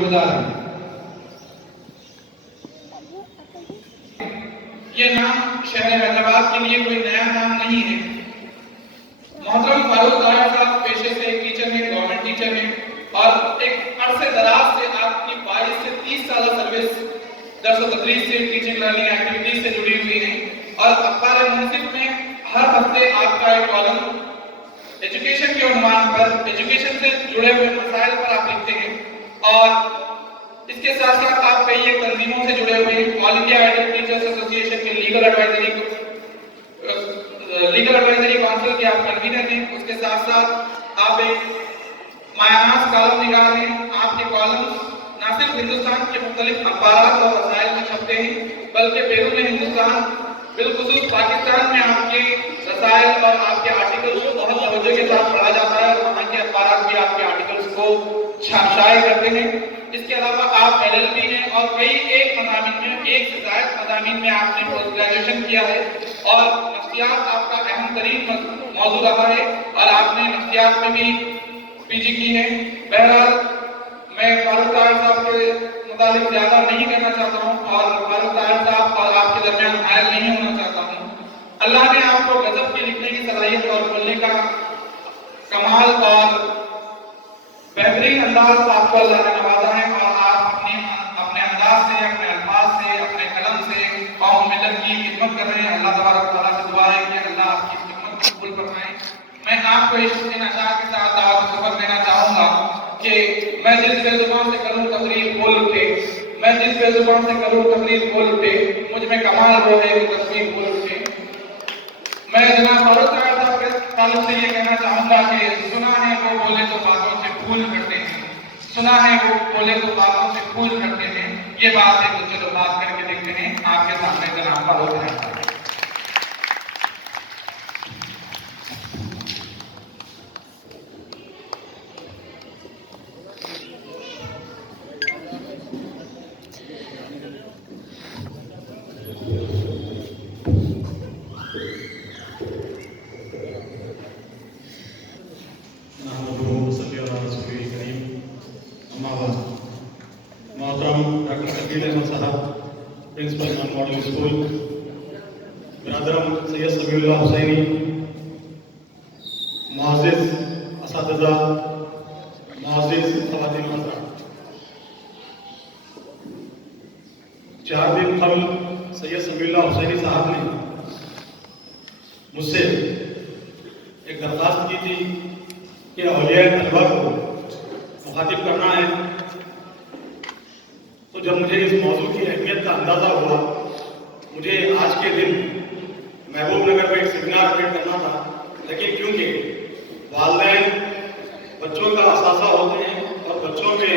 گزار ہیں۔ یہ نام شہر حیدرآباد کے لیے کوئی نیا نام نہیں ہے۔ محترم فاروق طاہر صاحب پیشے سے ایک ٹیچر ہیں، گورنمنٹ ٹیچر ہیں، اور ایک عرصے دراز سے آپ کی 22 سے 30 سالہ سروس درس و تدریس سے، ٹیچنگ لرننگ ایکٹیویٹیز سے جڑی ہوئی ہیں، اور اخبار منصف میں ہر ہفتے آپ کا ایک کالم ایجوکیشن کے عنوان پر، ایجوکیشن سے جڑے ہوئے مسائل پر آپ لکھتے ہیں، اور اس کے ساتھ ساتھ آپ کئی ایک تنظیموں سے جڑے ہوئے ہیں۔ آل انڈیا آئیڈل ٹیچرز ایسوسی ایشن کے لیگل ایڈوائزری کونسل کے آپ کنوینر ہیں۔ اس کے ساتھ ساتھ آپ ایک مایاناز کالم نگار ہیں۔ آپ کے کالمز نہ صرف ہندوستان کے مختلف اخبارات اور رسائل میں چھپتے ہیں، بلکہ بیرون ہندوستان بالخصوص پاکستان میں آپ کے رسائل اور آپ کے آرٹیکلز کو بہت توجہ کے ساتھ پڑھا جاتا ہے، اور وہاں کے اخبارات بھی آپ کے آرٹیکلز کو شائع کرتے ہیں۔ اس کے علاوہ آپ ایل ایل پی ہیں، اور کئی ایک مضامین میں، ایک سے زائد مضامین میں آپ نے پوسٹ گریجویشن کیا ہے، اور نفسیات آپ کا اہم ترین موضوع رہا ہے، اور آپ نے نفسیات میں بھی پی جی کی ہے۔ بہرحال میں فاروق طاہر صاحب کے متعلق زیادہ نہیں کہنا چاہتا ہوں، اور فاروق طاہر صاحب اور آپ کے درمیان حائل نہیں ہونا چاہتا ہوں۔ اللہ نے آپ کو غضب کے لکھنے کی صلاحیت اور بولنے کا کمال اور بہترین انداز آپ کو اللہ نے نوازا ہے، اور آپ اپنے انداز سے، اپنے الفاظ سے، اپنے قلم سے قوم ملت کی خدمت کر رہے ہیں۔ اللہ تبارک تعالیٰ سے دعا ہے کہ اللہ آپ کی خدمت کو قبول فرمائے۔ میں آپ کو ان اشعار کے ساتھ دعوت و سبق دینا چاہوں گا کہ میں جس بے زبان سے کروں تقریر بول اٹھے، میں جس بے زبان سے کروں تقریر بول اٹھے، مجھ میں کمال وہ ہے کہ تصویر بول اٹھے۔ میں جناب فاروق طاہر صاحب کے تعلق سے یہ کہنا چاہوں گا کہ سنا ہے وہ بولے تو باتوں سے پھول جھڑتے ہیں، سنا ہے وہ بولے تو باتوں سے پھول جھڑتے ہیں، یہ بات ہے تو چلو بات کر کے دیکھتے ہیں۔ آپ کے سامنے جناب فاروق طاہر صاحب۔ محترم ڈاکٹر شکیل احمد صاحب، پرنسپل نان ماڈل اسکول، برادرم سید سمیع اللہ حسینی، معزز اساتذہ، معزز خواتین حضرات، 4 دن قبل سید سمیع اللہ حسینی صاحب نے مجھ سے ایک درخواست کی تھی کہ اولیاء طلبہ کو مخاطب کرنا ہے، تو جب مجھے اس موضوع کی اہمیت کا اندازہ ہوا، مجھے آج کے دن محبوب نگر میں ایک سیمینار اٹینڈ کرنا تھا، لیکن کیونکہ والدین بچوں کا اثاثہ ہوتے ہیں، اور بچوں میں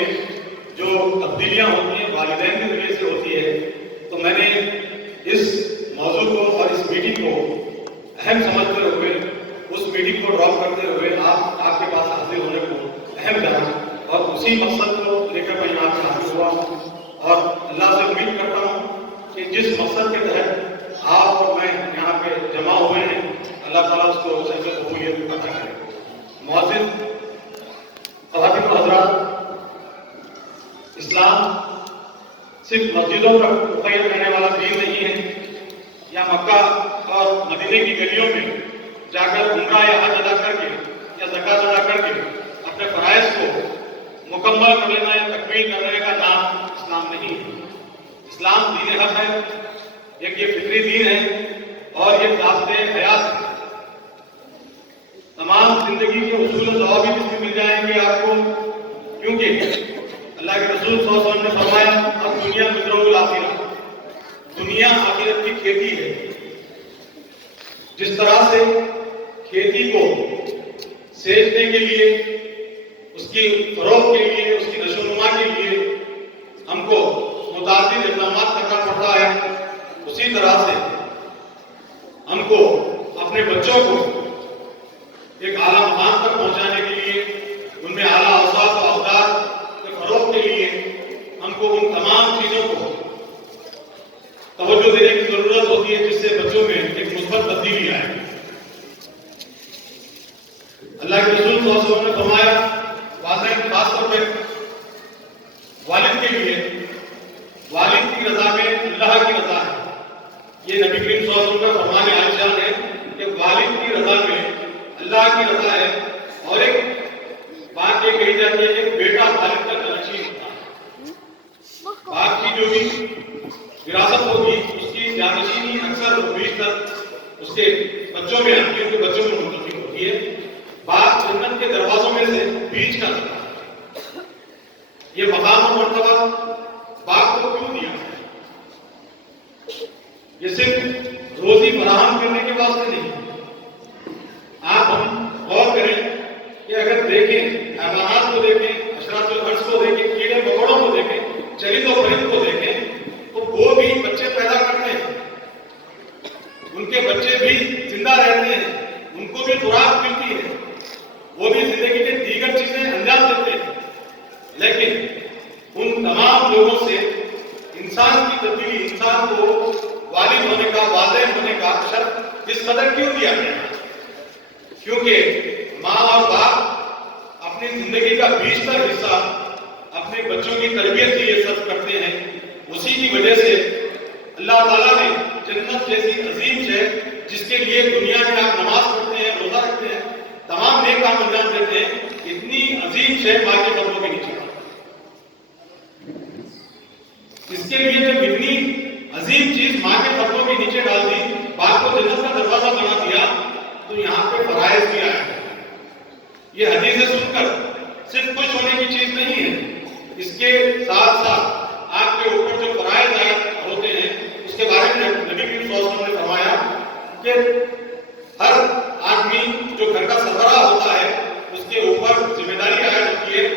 جو تبدیلیاں ہوتی ہیں والدین کے ذریعے سے ہوتی ہے، تو میں نے اس موضوع کو اور اس میٹنگ کو اہم سمجھتے ہوئے، اس میٹنگ کو ڈراپ کرتے ہوئے آپ کے پاس حاضر ہونے کو اہم جانا، اور اسی مقصد کو لے کر میں یہاں پہ حاضر ہوا، اور اللہ سے امید کرتا ہوں کہ جس مقصد کے تحت آپ اور میں یہاں پہ جمع ہوئے ہیں، اللہ تعالیٰ اس کو صحیح قبولیت عطا کرے۔ معزز خواتین و حضرات، اسلام صرف مسجدوں پر مقید رہنے والا دین نہیں ہے، یا مکہ اور مدینے کی گلیوں میں جا کر عمرہ یا حج ادا کر کے یا زکوٰۃ ادا کر کے اپنے فرائض کو مکمل کر لینا یا تکمیل کر لینے کا نام اسلام نہیں ہے۔ اسلام دین حق ہے، ایک یہ فطری دین ہے، اور یہ ضابطۂ حیات ہے۔ تمام زندگی کے اصول و ضوابط اس میں مل جائیں گے آپ کو، کیونکہ اللہ کے رسول صلی اللہ علیہ وسلم نے فرمایا اب دنیا مزرعۃ الآخرہ، دنیا آخرت کی کھیتی ہے۔ جس طرح سے کھیتی کو سیچنے کے لیے، اس کی فروغ کے لیے، اس کی نشو و نما کے لیے ہم کو متعدد اقدامات کرنا پڑتا ہے، اسی طرح سے ہم کو اپنے بچوں کو ایک اعلیٰ مقام تک پہنچانے کے لیے، ان میں اعلیٰ اوصاف و اقدار کے فروغ کے لیے ہم کو ان تمام چیزوں کو توجہ دینے کی ضرورت ہوتی ہے، جس سے بچوں میں ایک مثبت تبدیلی آئے۔ اللہ کے رسول صلی اللہ علیہ وسلم نے فرمایا، والدین خاص طور پہ کے لیے والد کی رضا میں اللہ کی رضا ہے. یہ نبی کریم صلی اللہ علیہ وسلم کا فرمان عائشہ ہے کہ والد کی رضا میں اللہ کی رضا ہے. اور ایک بات یہ کہی جاتی ہے کہ بیٹا والد کا تلچی ہوتا ہے. باپ کی جو بھی وراثت ہوگی اس کی جانشینی اکثر بیشتر اس کے بچوں میں آتی ہے، ان کے بچوں میں منتقل ہوتی ہے. باپ جنت کے دروازوں میں سے بیچ کا رہتا ہے. یہ مقام و مرتبہ باپ کو کیوں دیا؟ یہ صرف روزی فراہم کرنے کے واسطے نہیں. آپ ہم غور کریں کہ اگر دیکھیں حیوانات کو دیکھیں، اشراف الارض کو دیکھیں، کیڑے مکوڑوں کو دیکھیں، چرند و پرند کو دیکھیں، تو وہ بھی بچے پیدا کرتے ہیں. ان کے بچے بھی زندہ رہتے ہیں، ان کو بھی خوراک ملتی ہے، وہ بھی زندگی کے دیگر چیزیں انجام دیتے ہیں. لیکن ان تمام لوگوں سے انسان کی تبدیلی، انسان کو والد ہونے کا، والدین ہونے کا شرط اس قدر کیوں دیا گیا؟ کیونکہ ماں اور باپ اپنی زندگی کا بیشتر حصہ اپنے بچوں کی تربیت کے لیے صرف کرتے ہیں. اسی کی وجہ سے اللہ تعالیٰ نے جنت جیسی عظیم شے جس کے لیے دنیا میں آپ نماز پڑھتے ہیں، روزہ رکھتے ہیں، تمام نیک کام انجام دیتے ہیں، اتنی عظیم شے ماں کے قدموں کے نیچے. اس کے لیے جب اتنی عظیم چیز ماں کے قدموں کے نیچے ڈال دی، باپ کو جنت کا دروازہ بنا دیا، تو یہاں پہ فرائض بھی آئے. یہ حدیثیں سن کر صرف خوش ہونے کی چیز نہیں ہے، اس کے ساتھ ساتھ آپ کے اوپر جو فرائض عائد ہوتے ہیں اس کے بارے میں نبی کریم صلی اللہ علیہ وسلم نے فرمایا کہ ہر آدمی جو گھر کا سربراہ ہوتا ہے اس کے اوپر ذمہ داری عائد ہوتی ہے.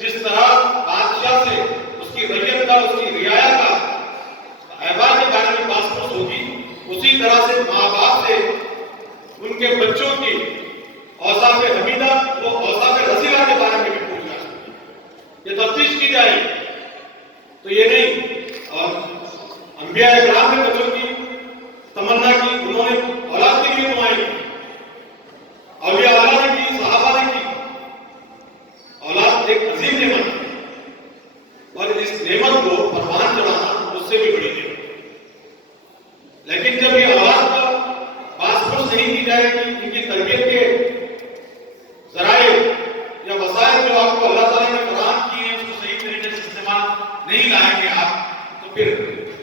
جس طرح بادشاہ سے اس کی رعیت کا، اس کی رعایا کا احوال کے بارے میں بات پوچھ ہوگی، اسی طرح سے ماں باپ سے ان کے بچوں کی اوصاف حمیدہ و اوصاف رسیلہ کے بارے میں بھی پوچھنا ہے. یہ تفتیش کی جائے. تو یہ نہیں، اور انبیاء اکرام نے بچوں کی تمنا کی، انہوں نے اولاد کے لیے دعائیں کی، اولیاء اللہ نے کی، صحابہ نے کی. اولاد ایک عظیم نعمت ہے، اور اس نعمت کو پروان چڑھانا اس سے بھی بڑی نعمت ہے. لیکن جب یہ اولاد کا باس پرس نہیں کی جائے گی، ان کی تربیت کے ذرائع یا وسائل جو آپ کو اللہ تعالیٰ نے فراہم کی ہیں اس کو صحیح طریقے سے استعمال نہیں لائیں گے آپ، تو پھر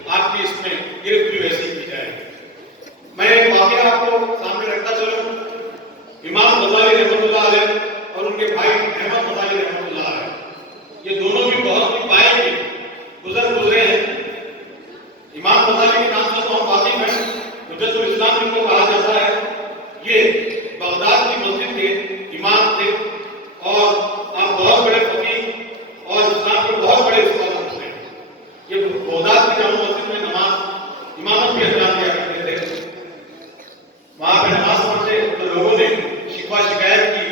آپ کی اس میں گرفت بھی ویسی کی جائے گی. میں ایک واقعہ آپ کو سامنے رکھتا چلوں. امام غزالی رحمۃ اللہ علیہ اور ان کے بھائی احمد غزالی رحمۃ اللہ علیہ، یہ دونوں بھی بہت ہی پائے کے گزرے ہیں. امام غزالی کے نام سے تو ہم واقعی ہیں، حجت الاسلام جن کو کہا جاتا ہے. یہ بغداد کی مسجد کے امام تھے اور آپ بہت بڑے فقیہ اور اسلام کے بہت بڑے اسکالر تھے. یہ بغداد کی جامع مسجد میں نماز امامت بھی انجام دیا کرتے تھے. وہاں پہ نماز پڑھتے تو لوگوں نے شکوہ شکایت کی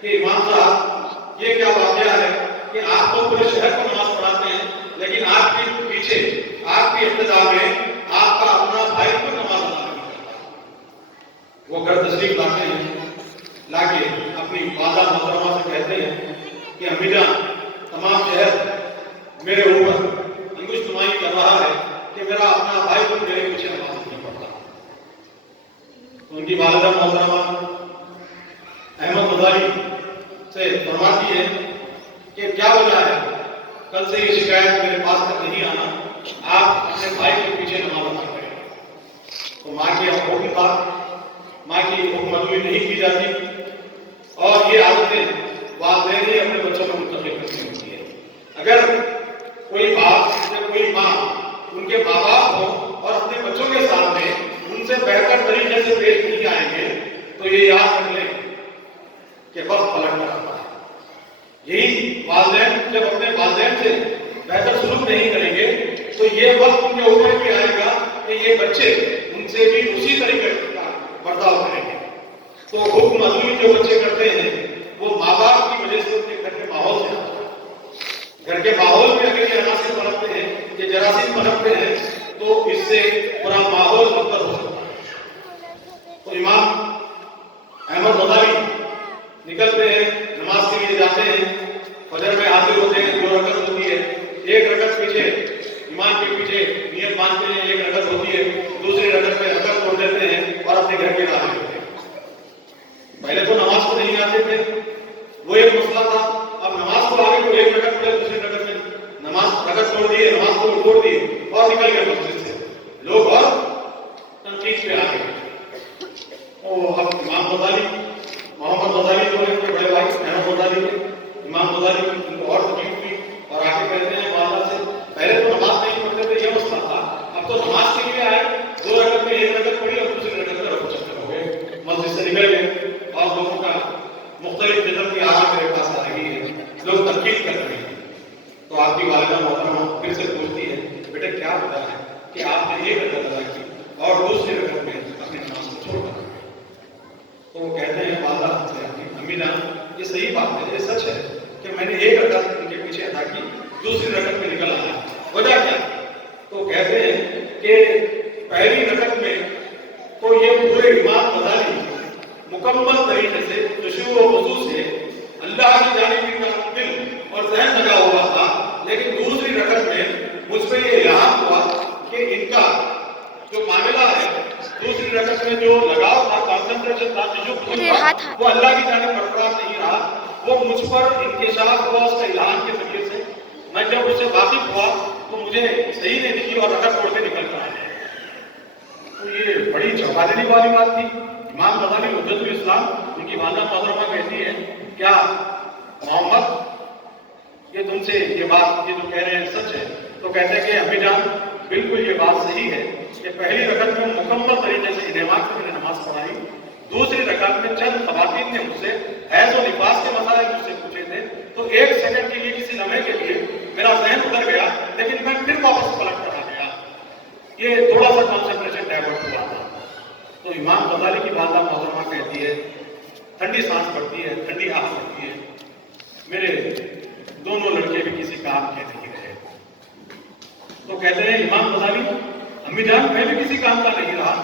کہ امام صاحب یہ کیا واقعہ ہے کہ آپ تو پورے شہر کو نماز پڑھاتے ہیں، لیکن آپ کے پیچھے، آپ کی ابتدا میں آپ کا اپنا بھائی کو نماز ادا نہیں کرتا. وہ گھر تشریف لاتے ہیں، لا کے اپنی والدہ محترمہ سے کہتے ہیں کہ امی جان، تمام شہر میرے اوپر انگشت نمائی کر رہا ہے کہ میرا اپنا بھائی کو میرے پیچھے نماز نہیں پڑھتا. ان کی والدہ محترمہ احمد غزالی سے فرماتی ہے کہ کیا وجہ ہے، کل سے یہ شکایت میرے پاس تک نہیں آنا، آپ اپنے بھائی کے پیچھے نماز ادا کریں. تو ماں کی حکم تھا، ماں کی حکم عملی نہیں کی جاتی، اور یہ عادتیں والدین ہی اپنے بچوں کو منتقل کرنی ہوتی ہے. اگر کوئی باپ یا کوئی ماں ان کے ماں باپ ہوں اور اپنے بچوں کے سامنے ان سے بہتر طریقے سے پیش نہیں آئیں گے تو یہ یاد رکھ لیں کہ وقت پلٹ کر آتا ہے. یہی والدین جب اپنے والدین سے بہتر سلوک نہیں کریں گے تو یہ وقت ان کے اوپر بھی آئے گا کہ یہ بچے ان سے بھی اسی طریقے کا برتاؤ کریں گے. تو حکم عدوی جو بچے کرتے ہیں وہ ماں باپ کی وجہ سے ان کے گھر کے ماحول سے آتا ہے. گھر کے ماحول میں اگر یہ عناصر پنپتے ہیں، یہ جراثیم پنپتے ہیں تو اس سے پورا ماحول بدتر ہو سکتا ہے. تو امام احمد غزالی نکلتے ہیں، نماز کے لیے جاتے ہیں، فجر میں حاضر ہوتے ہیں. 2 رکعت ہوتی ہے، 1 رکعت इमाम के पीछे नियत मानते हैं, एक रकत होती है, दूसरी रकत में रकत तोड़ देते हैं और अपने घर के राह लेते हैं। पहले तो नमाज को नहीं आते थे, वो एक मसला था। अब नमाज को आगे को एक रकत पढ़े, दूसरी रकत में नमाज रकत तोड़ दिए, नमाज को तोड़ दिए और निकल गए मस्जिद से लोग और तनकीद पे आ गए। अब इमाम गजाली, मोहम्मद गजाली जो है उनके बड़े भाई अहमद गजाली के, इमाम गजाली उनको और तकलीफ हुई और आके कहते हैं वाला से पहले तो नमाज नहीं पढ़ते थे, ये मसला था, अब तो नमाज के लिए आए, 2 रकत में 1 रकत पढ़ी और दूसरी रकत में रकत चक्कर हो गए, मस्जिद से निकल गए और लोगों का मुख्तलिफ किस्म की आवाज़ मेरे पास आ रही है, लोग तनकीद कर रहे हैं। तो आपकी वालिदा मोहतरमा फिर से पूछती है, बेटा क्या वजह है कि आपने एक रकत अदा की और दूसरी रकत में अपनी नमाज को छोड़ दिया? तो वो कहते हैं वालिदा अम्मी जान, ये सही बात है, ये सच है कि मैंने एक रकत उनके पीछे अदा की, दूसरी रकत में निकल आया, वजह क्या? तो कहते हैं कि पहली रकत में तो ये पूरे इमाम गजाली मुकम्मल तरीके से खुशू और वज़ू से अल्लाह की जानिब की तरफ दिल और ज़हन लगा हुआ था, लेकिन दूसरी रकत में मुझ पे ये इल्हाम हुआ कि इनका जो मामला है, दूसरी रकत में जो लगाव था, कंसंट्रेशन था, वो अल्लाह की जानिब बरकरार नहीं रहा, वो मुझ पर इंकिशाफ हुआ उसका इल्हाम के जरिए से। मैं जब उससे वाकिफ हुआ तो मुझे सही नहीं दिखी और रकत छोड़ के निकल कर आया। तो ये बड़ी चौंका देने वाली बात थी। इमाम गजाली हुज्जतुल इस्लाम, उनकी वालिदा मोहतरमा कहती है, क्या मोहम्मद ये तुमसे ये बात ये जो कह रहे हैं सच है? तो कहते हैं कि अम्मी जान बिल्कुल ये बात सही है कि पहली रकत में मुकम्मल तरीके से इनेमात से मैंने नमाज पढ़ाई, दूसरी रकत में चंद खवातीन ने मुझसे हैज़ और निफास के मसाइल मुझसे पूछे थे, तो 1 सेकंड के लिए, किसी लम्हे के लिए मेरा ज़हन उधर गया, लेकिन मैं फिर वापस पलट कर आ गया, ये थोड़ा सा कॉन्सेंट्रेशन डाइवर्ट हुआ था। तो इमाम गजाली की वालिदा मोहतरमा कहती है, ठंडी सांस पड़ती है, ठंडी आह पड़ती है, मेरे दोनों लड़के भी किसी काम के नहीं रहे। तो कहते हैं इमाम गजाली, अम्मी जान मैं भी किसी काम का नहीं रहा,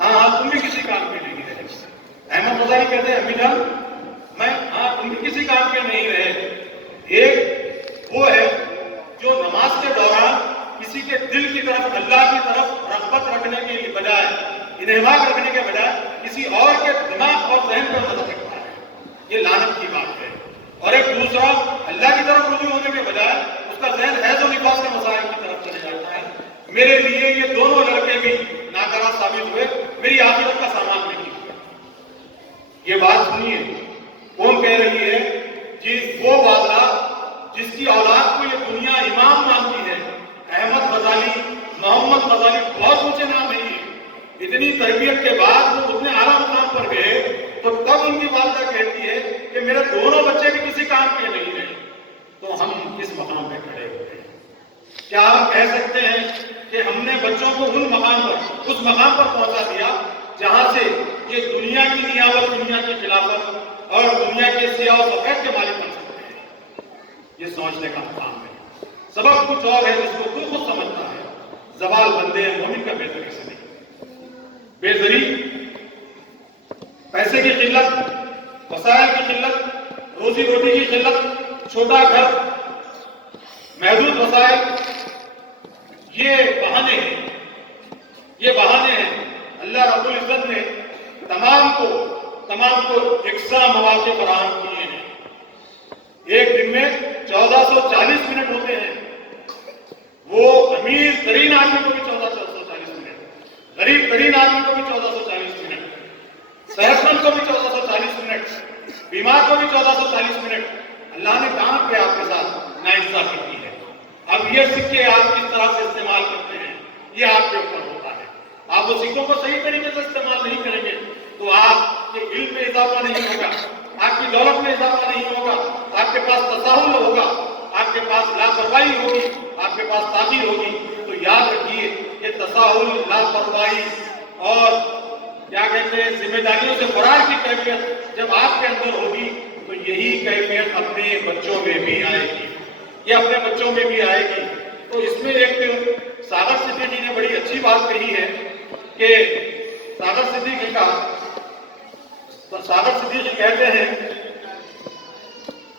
हाँ तुम भी किसी काम के नहीं रहे। अहमद गजाली कहते हैं, अम्मी जान तुम भी किसी काम के नहीं रहे। एक वो है जो नमाज के दौरान किसी के दिल की तरफ, अल्लाह की तरफ रग़बत रखने के बजाय, इन्हिमाक रखने के बजाय किसी और के दिमाग और ज़हन पर नजर रखता है, ये लानत की बात है। और एक दूसरा अल्लाह की तरफ रुजू होने के बजाय उसका ज़हन हैज़ और निफास के मसाइल की तरफ चले जाता है। मेरे लिए ये दोनों लड़के भी नाकारा साबित हुए, मेरी आखिरत का सामान नहीं हुआ। ये बात सुनिए, कौन कह रही है? वो वालिदा जिसकी औलाद को ये दुनिया इमाम मानती है। अहमद गजाली, मोहम्मद गजाली बहुत ऊंचे नाम नहीं है, इतनी तरबियत के बाद वो उतने आला मुकाम पर गए, तो तब उनकी वालिदा कहती है कि मेरे दोनों बच्चे भी किसी काम के नहीं रहे। तो हम किस मकाम पे खड़े हुए हैं? क्या हम कह सकते हैं कि हमने बच्चों को उस मकाम पर पहुंचा दिया जहां से ये दुनिया की नियामत, दुनिया की खिलाफत और दुनिया के सियाह और सफेद के मालिक बन सकते हैं? ये सोचने का काम है। सबक कुछ और है जिसको तू खुद समझता है। जवाल बंदे मोमिन का बेहतरी से नहीं, बेहतरी पैसे की किल्लत, वसाइल की किल्लत, रोजी रोटी की किल्लत, छोटा घर, महदूद वसाइल, ये बहाने हैं, ये बहाने हैं। अल्लाह रब्बुल इज्जत ने तमाम को यकसा मौके फराहम किए हैं। एक दिन में 1440 मिनट होते हैं। वो अमीर तरीन आदमी को भी 1440 मिनट, गरीब तरीन आदमी को भी 1440 मिनट, सेहतमंद को भी 1440 मिनट, बीमार को भी 1440 मिनट। अल्लाह ने कहां पे आपके साथ नाइंसाफी की है? अब ये सिक्के आप किस तरह से इस्तेमाल करते हैं, ये आपके ऊपर होता है। आप वो सिक्कों को सही तरीके से इस्तेमाल नहीं करेंगे तो आपके इल्म में इजाफा नहीं होगा, आपकी दौलत में इजाफा नहीं होगा, आपके पास तसाहुल होगा, आपके पास लापरवाही होगी, आपके पास ताक़ीर होगी। तो याद रखिए, ये तसाहुल, लापरवाही और क्या कहते हैं जिम्मेदारियों से फरार की कैफियत जब आपके अंदर होगी तो यही कैफियत अपने बच्चों में भी आएगी, ये अपने बच्चों में भी आएगी। तो इसमें एक सागर सिद्दीकी ने बड़ी अच्छी बात कही है कि सागर सिद्दीकी कहते हैं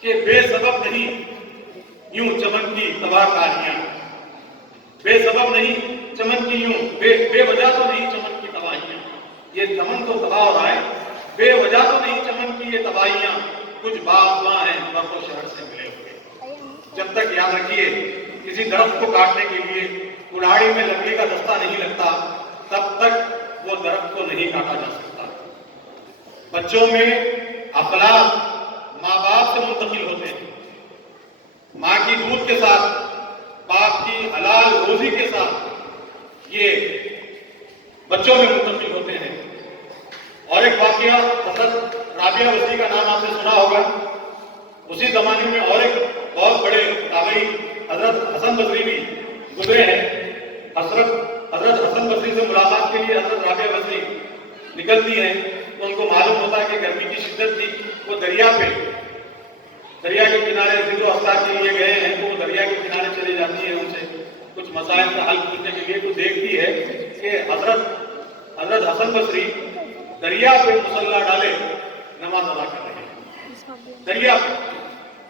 कि बेसबब नहीं यूं चमन की तबाहकारियां, بے سبب نہیں چمن کی یوں، بے وجہ تو نہیں چمن کی تباہیاں، یہ چمن تو تباہ ہو رہا ہے، بے وجہ تو نہیں چمن کی یہ تباہیاں، کچھ باغباں ہیں برف و شہر سے ملے ہوئے۔ جب تک یاد رکھیے کسی درخت کو کاٹنے کے لیے کلاڑی میں لکڑی کا دستہ نہیں لگتا، تب تک وہ درخت کو نہیں کاٹا جا سکتا۔ بچوں میں اخلاق ماں باپ سے منتقل ہوتے ہیں، ماں کی دودھ کے ساتھ، باپ کی حلال روزی کے ساتھ یہ بچوں میں منتقل ہوتے ہیں۔ اور ایک واقعہ حضرت رابعہ بصری کا نام آپ نے سنا ہوگا، اسی زمانے میں اور ایک بہت بڑے تابعی حضرت حسن بصری بھی گزرے ہیں۔ حضرت حسن بصری سے ملاقات کے لیے حضرت رابعہ بصری نکلتی ہیں تو ان کو معلوم ہوتا ہے کہ گرمی کی شدت تھی، وہ دریا کے کنارے ذکر و اذکار کے لیے گئے ہیں، تو وہ دریا کے کنارے چلے جاتی ہیں، ان سے کچھ مسائل کا حل پوچھنے کے لیے، تو دیکھتی ہے کہ حضرت حسن بصری دریا پہ مصلی ڈالے نماز ادا کر رہے ہیں، دریا پہ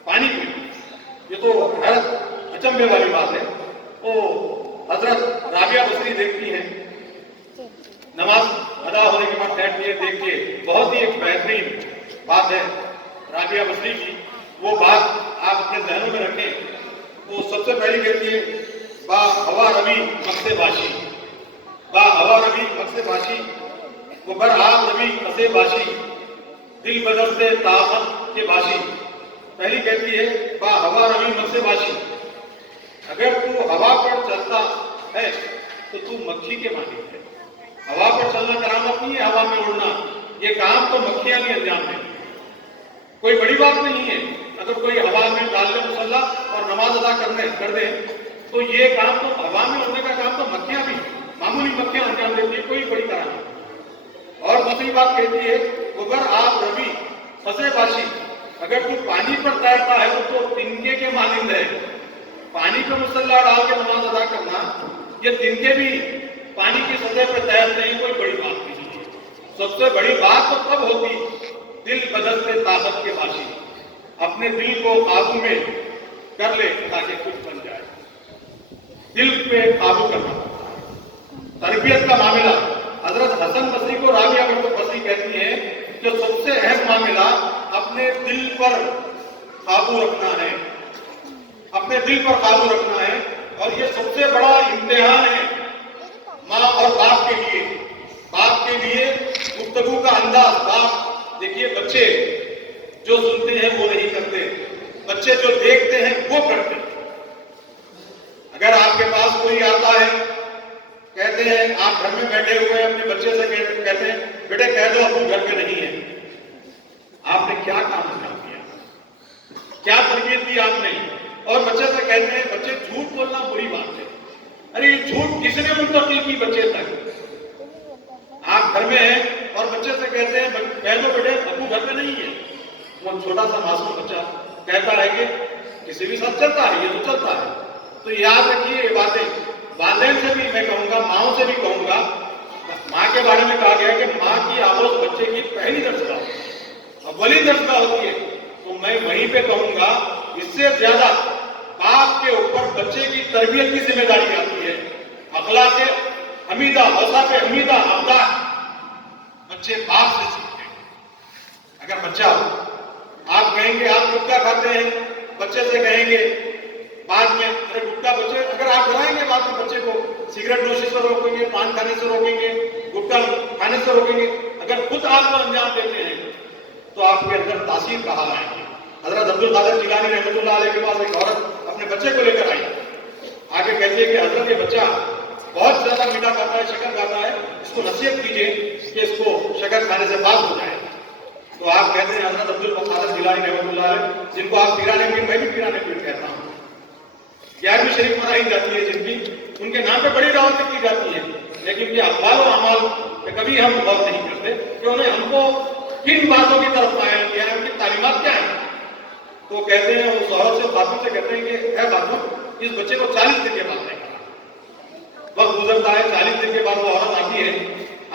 پانی پہ۔ یہ تو حیرت اچنبے والی بات ہے۔ وہ حضرت رابعہ بصری دیکھتی ہیں، نماز ادا ہونے کے بعد بیٹھتی ہے، دیکھ کے بہت ہی ایک بہترین بات ہے رابعہ بصری کی، وہ بات آپ اپنے ذہنوں میں رکھیں۔ وہ سب سے پہلی کہتی ہے با ہوا روی مقصد باشی، با ہوا روی مقصد باشی، وہ بر آب روی قصے باشی، دل بدستے طاقت کے باشی۔ پہلی کہتی ہے با ہوا روی مقصد باشی، اگر تو ہوا پر چلتا ہے تو تو مکھی کے مانند ہے۔ ہوا پر چلنا کرامت نہیں ہے، ہوا میں اڑنا، یہ کام تو مکھیاں بھی انجام دیں، کوئی بڑی بات نہیں ہے۔ اگر کوئی ہوا میں ڈال لے مصلی اور نماز ادا کر دے تو یہ کام تو ہوا میں اڑنے کا کام تو مکھیاں بھی، معمولی مکھیاں انجام دیتی ہے، کوئی بڑی کرامت۔ اور دوسری بات کہتی ہے اگر آپ روی فسے باشی، اگر تو پانی پر تیرتا ہے تو تنکے کے مانند ہے۔ پانی پہ مصلی ڈال کے نماز ادا کرنا، یہ تنکے بھی پانی کی سطح پہ تیرتے ہیں، کوئی بڑی بات نہیں ہے۔ سب سے بڑی بات تو تب ہوگی دل بدستے طاقت کے باشی، اپنے دل کو قابو میں کر لے تاکہ کچھ بن جائے۔ دل پہ قابو کرنا، تربیت کا معاملہ۔ حضرت حسن بصری کو رابعہ بصری کہتی ہیں کہ سب سے اہم معاملہ اپنے دل پر قابو رکھنا ہے، اپنے دل پر قابو رکھنا ہے، اور یہ سب سے بڑا امتحان ہے ماں اور باپ کے لیے۔ باپ کے لیے گفتگو کا انداز، باپ دیکھیے بچے جو سنتے ہیں وہ نہیں کرتے، بچے جو دیکھتے ہیں وہ کرتے ہیں۔ اگر آپ کے پاس کوئی آتا ہے، کہتے ہیں آپ گھر میں بیٹھے ہوئے ہیں، اپنے بچے سے کہتے ہیں بیٹے کہہ دو ابو گھر پہ نہیں ہے، آپ نے کیا کام انجام دیا، کیا تربیت دی آپ نے؟ اور بچے سے کہتے ہیں، بچے جھوٹ بولنا بری بات ہے، ارے یہ جھوٹ کس نے منتقل کی بچے تک؟ آپ گھر میں ہیں اور بچے سے کہتے ہیں کہہ دو بیٹے ابو گھر پہ نہیں ہے، وہ چھوٹا سا معصوم بچہ کہتا ہے کہ کسی بھی ساتھ چلتا ہے، یہ تو چلتا ہے۔ تو یاد رکھیے یہ باتیں، والدین سے بھی میں کہوں گا، ماؤں سے بھی کہوں گا۔ ماں کے بارے میں کہا گیا کہ ماں کی آغوش بچے کی پہلی درجہ ہوتی ہے، اولی درجہ ہوتی ہے، تو میں وہیں پہ کہوں گا اس سے زیادہ باپ کے اوپر بچے کی تربیت کی ذمہ داری آتی ہے۔ اخلاق حمیدہ، اوصاف حمیدہ، اقدار بچے باپ سے سیکھتے ہیں۔ اگر بچہ آپ کہیں گے آپ گٹکا کھاتے ہیں، بچے سے کہیں گے بعد میں ارے گٹکا، بچے اگر آپ ڈرائیں گے بعد میں بچے کو سگریٹ نوشی سے روکیں گے، پان کھانے سے روکیں گے، گٹکا کھانے سے روکیں گے، اگر خود آپ کو انجام دیتے ہیں تو آپ کے اندر تاثیر کا حال آئے گی۔ حضرت عبد القادر جیلانی رحمۃ اللہ علیہ کے پاس ایک عورت اپنے بچے کو لے کر آئی، آگے کہتی ہے کہ حضرت یہ بچہ بہت زیادہ میٹھا کھاتا ہے، شکر کھاتا ہے، اس کو نصیحت کیجیے کہ اس کو شکر کھانے سے باز ہو جائے۔ تو آپ کہتے ہیں حضرت عبد القادر جیلانی رحمۃ اللہ علیہ، جن کو آپ پیرانے پیر، میں بھی پیرانے پیر کہتا ہوں، 11ویں شریف پڑھائی جاتی ہے جن کی، ان کے نام پہ بڑی دعوتیں کی جاتی ہیں، لیکن یہ اقوال و اعمال پہ کبھی ہم غور نہیں کرتے کہ انہیں ہم کو کن باتوں کی طرف مائل کیا ہے، ان کی تعلیمات کیا ہیں۔ تو کہتے ہیں اس عورت سے، خاتون سے کہتے ہیں کہ اے خاتون، اس بچے کو 40 دن کے بعد نہیں کرا۔ وقت گزرتا ہے، 40 دن کے بعد وہ عورت آتی ہے،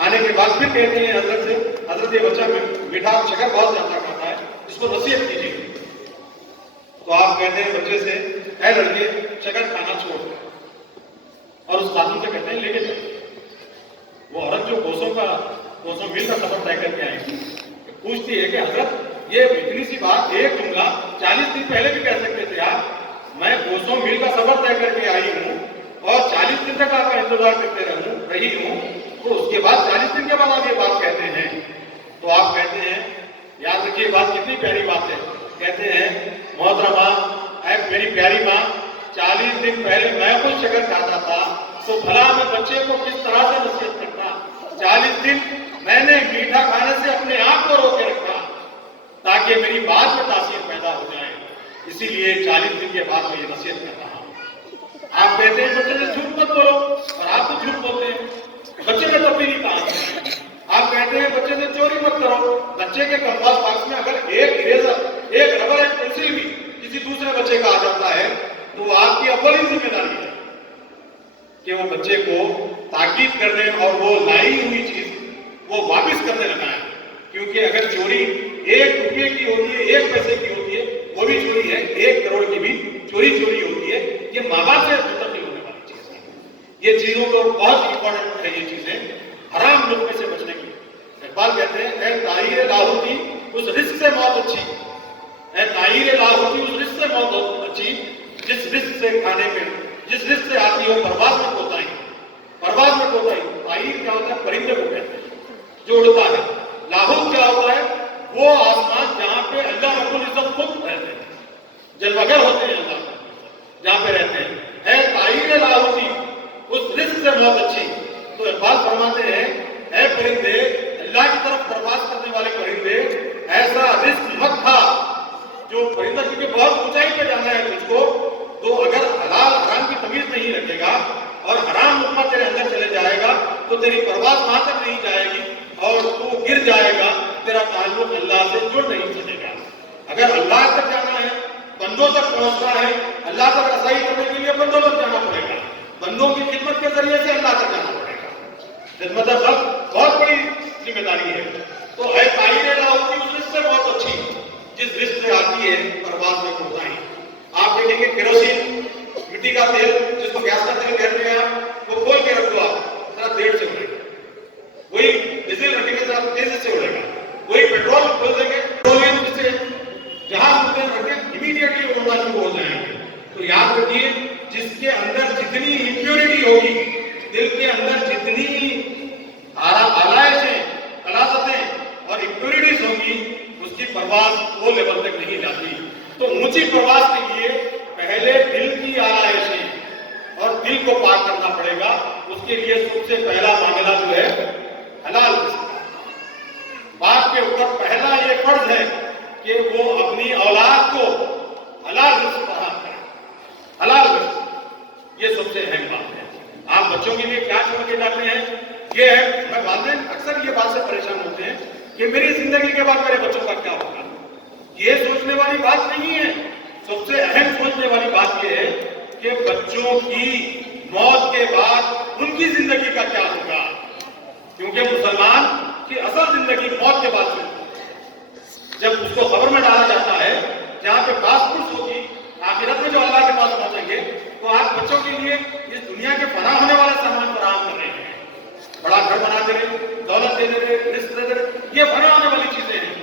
آنے کے بعد پھر کہتے ہیں حضرت سے، حضرت یہ بچہ میٹھا شکر بہت زیادہ کھاتا ہے، اس کو نصیحت کیجیے۔ تو آپ کہتے ہیں بچے سے، اے لڑکے شکر کھانا چھوڑ دو۔ उस साथी से कहते हैं लेके चलो। वो औरत जो 200 मील का सफर तय करके आई पूछती है कि हजरत ये इतनी सी बात एक जुमला 40 दिन पहले भी कह सकते थे आप, मैं 200 मील का सफर तय करके आई हूँ और 40 दिन तक आपका इंतजार करते रही हूँ, तो उसके बाद 40 दिन के बाद आप ये बात कहते हैं। तो आप कहते हैं, याद रखिए बात कितनी प्यारी बात है, कहते हैं मोहतरमा मेरी प्यारी माँ, 40 दिन पहले मैं कुछ शक्कर खाता था तो भला मैं बच्चे को किस तरह से नसीहत करता। 40 दिन मैंने मीठा खाने से अपने आप को रोके रखा ताकि मेरी बात में तासीर पैदा हो जाए, इसीलिए 40 दिन के बाद मैं ये नसीहत कर रहा हूँ। आप कहते हैं बच्चे से झूठ मत बोलो, और आप तो झूठ बोलते हैं, बच्चे ने तब्दीली कहा। आप कहते हैं बच्चे से चोरी मत करो, बच्चे के कंपास बॉक्स में अगर एक इरेजर, एक रबर, एक पेंसिल भी किसी दूसरे बच्चे का आ जाता है तो वो आपकी अव्वली जिम्मेदारी है कि वो बच्चे को ताकीद कर दें और वो लाई हुई चीज वो वापस करने लगाए। क्योंकि अगर चोरी 1 रुपये की होती है, 1 पैसे की होती है, वो भी चोरी है, 1 करोड़ की भी चोरी होती है। ये माँ बाप से मुंतकिल होने वाली चीज है। ये चीजों को बहुत इंपॉर्टेंट है, ये चीजें हराम लुक्मे से बचने की। इकबाल कहते हैं ताहीर लाहौती उस रिस्क से मौत अच्छी, ताहीर लाहौती उस रिस्क से मौत अच्छी जिस रिस्क से खाने में, जिस रिस्क से आती हो परवाज में कोताही। परवाज में कोताही, ताहीर क्या होता है, परिंदे को कहते हैं जो उड़ता है। लाहौत क्या होता है, वो आसमान जहां पे अल्लाह रब्बुल इज्जत खुद रहते हैं, जलवगर होते हैं अल्लाह जहां पे रहते हैं। ताहीर लाहौती उस रिस्क से बहुत अच्छी। तो इकबाल फरमाते हैं ऐ परिंदे, अल्लाह की तरफ प्रवास करने वाले परिंदे, ऐसा रिस्क मत खा जो परिंदा, क्योंकि बहुत ऊंचाई पे जाना है तुझको, तो अगर हलाल हराम की तमीज नहीं रखेगा और हराम लुक्मा तेरे अंदर चले जाएगा तो तेरी परवाज वहां तक नहीं जाएगी और तू गिर जाएगा, तेरा ताल्लुक अल्लाह से जुड़ नहीं सकेगा। अगर अल्लाह तक जाना है, बंदों तक पहुंचना है, अल्लाह तक रसाई करने के लिए बंदों तक जाना पड़ेगा, बंदों की खिदमत के जरिए से अल्लाह तक जाना पड़ेगा। खिदमत बहुत बड़ी जिम्मेदारी है। तो है ताहीर लाहौती उस रिस्क से बहुत अच्छी जिस रिस्क से आती है परवाज में कोताही। आप देखेंगे केरोसिन, मिट्टी का तेल जिसको गैस का तेल कहते हैं, वो खोल के रख दो आप, जरा देर से उड़ेगा। वही डीजल रखेंगे जरा तेजी से उड़ेगा। वही पेट्रोल खोल देंगे, पेट्रोलियम जिसे जहाज में रखें इमीडिएटली उड़ना शुरू हो जाएंगे। तो याद रखिए जिसके अंदर जितनी इंप्योरिटी होगी, दिल के अंदर जितनी आलाइशें, कलासतें और इंप्योरिटीज होंगी, उसकी परवाज वो लेवल तक नहीं जाती। तो ऊंची परवाज के लिए पहले दिल की आलाइशें और दिल को पाक करना पड़ेगा। उसके लिए सबसे पहला मामला जो है हलाल रिस्क। बाप के ऊपर पहला ये फर्ज है कि वो अपनी औलाद को हलाल रिस्क प्रदान करें। हलाल रिस्क ये सबसे अहम बात है। आप बच्चों के लिए क्या छोड़ के जाते हैं, ये है, मैं वालिदैन अक्सर ये बात से परेशान होते हैं कि मेरी जिंदगी के बाद मेरे बच्चों का क्या होगा। ये सोचने वाली बात नहीं है। सबसे अहम सोचने वाली बात ये है कि बच्चों की मौत के बाद उनकी जिंदगी का क्या होगा। क्योंकि मुसलमान की असल जिंदगी मौत के बाद शुरू होती है। जब उसको कब्र में डाला जाता है, जहाँ पे पासपोर्ट होगी, आखिरत में जो अल्लाह के पास पहुंचेंगे, तो आप बच्चों के लिए इस दुनिया के फना होने वाला सामान फराहम कर रहे हैं। बड़ा घर बना दे रहे, दौलत दे दे रहे, रिस्क दे दे रहे, ये फना होने वाली चीजें हैं।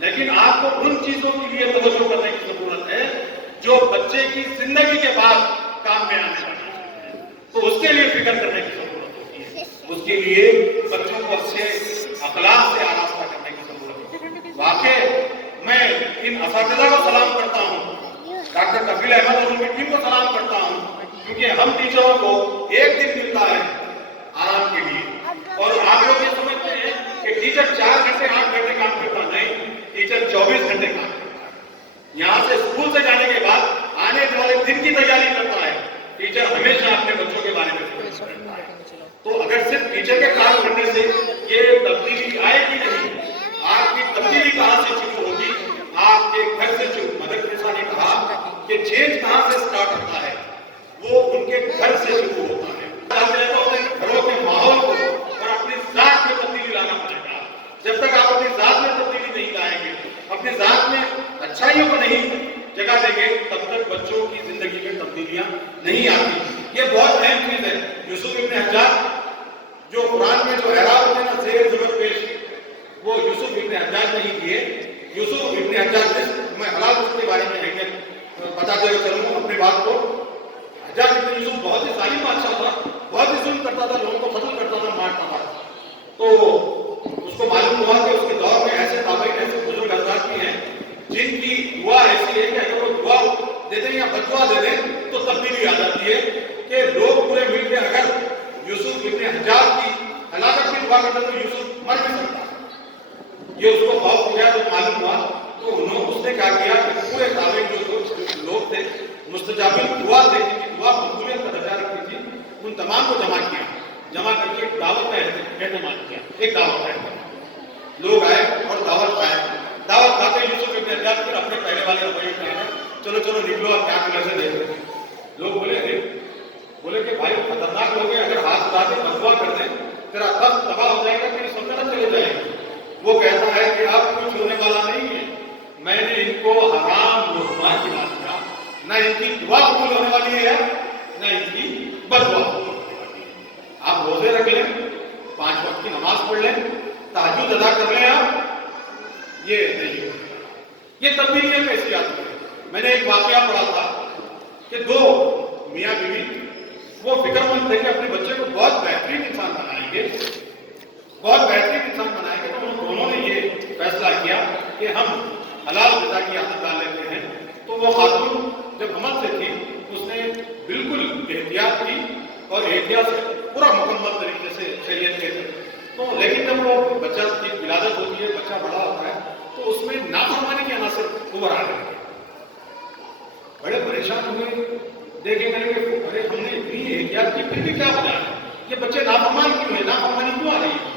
लेकिन आपको उन चीजों के लिए तवज्जो करने की जरूरत है जो बच्चे की जिंदगी के बाद काम में आने वाली है। तो उसके लिए फिक्र करने की जरूरत होती है। उसके लिए बच्चों को अच्छे अखलाक से आरास्ता करने की जरूरत है। वाकई मैं इन असातिज़ा को सलाम करता हूँ, डॉक्टर कफील अहमद और उनकी टीम को सलाम करता हूँ, क्योंकि हम टीचरों को एक दिन मिलता है आराम के लिए। और आप लोग ये समझते हैं कि टीचर 4 घंटे 8 घंटे काम करता, नहीं, टीचर 24 घंटे काम करता है। यहाँ से स्कूल से जाने के बाद आने वाले दिन की तैयारी करता है। टीचर हमेशा अपने बच्चों के बारे में सोचता है। तो अगर सिर्फ टीचर के काम करने से ये तब्दीली आएगी नहीं, आपकी तब्दीली कहाँ से शुरू होगी, आपके घर से शुरू। मदर टेरेसा ने कहा कि चेंज कहाँ से स्टार्ट होता है, वो उनके घर से शुरू होता है। घरों के माहौल को और अपनी जात में तब्दीली लाना पड़ेगा। जब तक आप अपनी जात में तब्दीली नहीं लाएंगे, अपनी जात में अच्छाइयों को नहीं जगह देंगे, तब तक बच्चों की जिंदगी में तब्दीलियां नहीं आती। ये बहुत अहम चीज है। یوسف ابن حجاج جو قرآن میں جو اعراب ہوتے ہیں نا زیر زبر پیش، وہ یوسف ابن حجاج نہیں کیے. یوسف ابن حجاج میں حلال رزق کے بارے میں بتاتے ہوئے چلوں گا اپنی بات کو. حجاج ابن یوسف بہت ہی ظالم بادشاہ تھا، بہت ہی ظلم کرتا تھا، لوگوں کو قتل کرتا تھا، مارتا تھا. تو اس کو معلوم ہوا کہ اس کے دور میں ایسے تابعین، ایسے بزرگ حضرات بھی ہیں جن کی دعا ایسی ہے کہ اگر وہ دعا دے دیں یا بدعا دے دیں تو تبدیلی آ جاتی ہے کہ لوگ پورے مل کے اگر یوسف ابن حجاج کی ہلاکت کی دعا کرتے تو یوسف مر بھی سکتا. یہ اس کو خوف ہو گیا تو معلوم ہوا تو اس نے کیا کیا کہ پورے تابعین جو لوگ تھے مستجاب دعا تھے جن کی دعا مقبولیت کا درجہ رکھتی تھی، ان تمام کو جمع کیا، جمع کر کے ایک دعوت کا اہتمام کیا. ایک دعوت کا اہتمام، لوگ آئے اور دعوت پائے. دعوت کھاتے یوسف ابن حجاج پھر اپنے پہلے والے رویے پہ آئے، چلو چلو نکلو اور کیا نظر دیکھ رہے. لوگ بولے کہ بھائی خطرناک لوگ ہیں، اگر ہاتھ اٹھا کے بدعا کر دیں تیرا خط تباہ ہو جائے گا، تیری سلطنت چلے جائے گی. وہ کہتا ہے کہ اب کچھ ہونے والا نہیں ہے، میں نے ان کو حرام لقمہ کھلا دیا، نہ ان کی دعا قبول ہونے والی ہے نہ ان کی بدعا قبول ہونے والی ہے. آپ روزے رکھ لیں، 5 وقت کی نماز پڑھ لیں، تہجد ادا کر لیں، آپ یہ نہیں ہوگا. یہ تبدیلیاں کیسی آتی ہیں؟ میں نے ایک واقعہ پڑھا تھا کہ 2 میاں بیوی وہ فکر مند تھے کہ اپنے بچے کو بہت بہترین انسان بنائیں گے، بہت بہترین انسان بنائیں گے. تو ان دونوں نے یہ فیصلہ کیا کہ ہم حلال غذا کی عادت ڈال لیتے ہیں. تو وہ خاتون جب حمل سے تھی اس نے بالکل احتیاط کی اور احتیاط سے پورا مکمل طریقے سے شریعت کے تھے. تو لیکن جب وہ بچہ کی ولادت ہوتی ہے، بچہ بڑا ہوتا ہے تو اس میں نافرمانی کے عناصر ابھر آ رہے ہیں. بڑے پریشان ہوئے، دیکھیں گے کہ ارے ہم نے اتنی احتیاط کی پھر بھی کیا ہو رہا ہے، یہ بچے نافرمان کیوں ہیں، نافرمانی کیوں آ رہی ہے.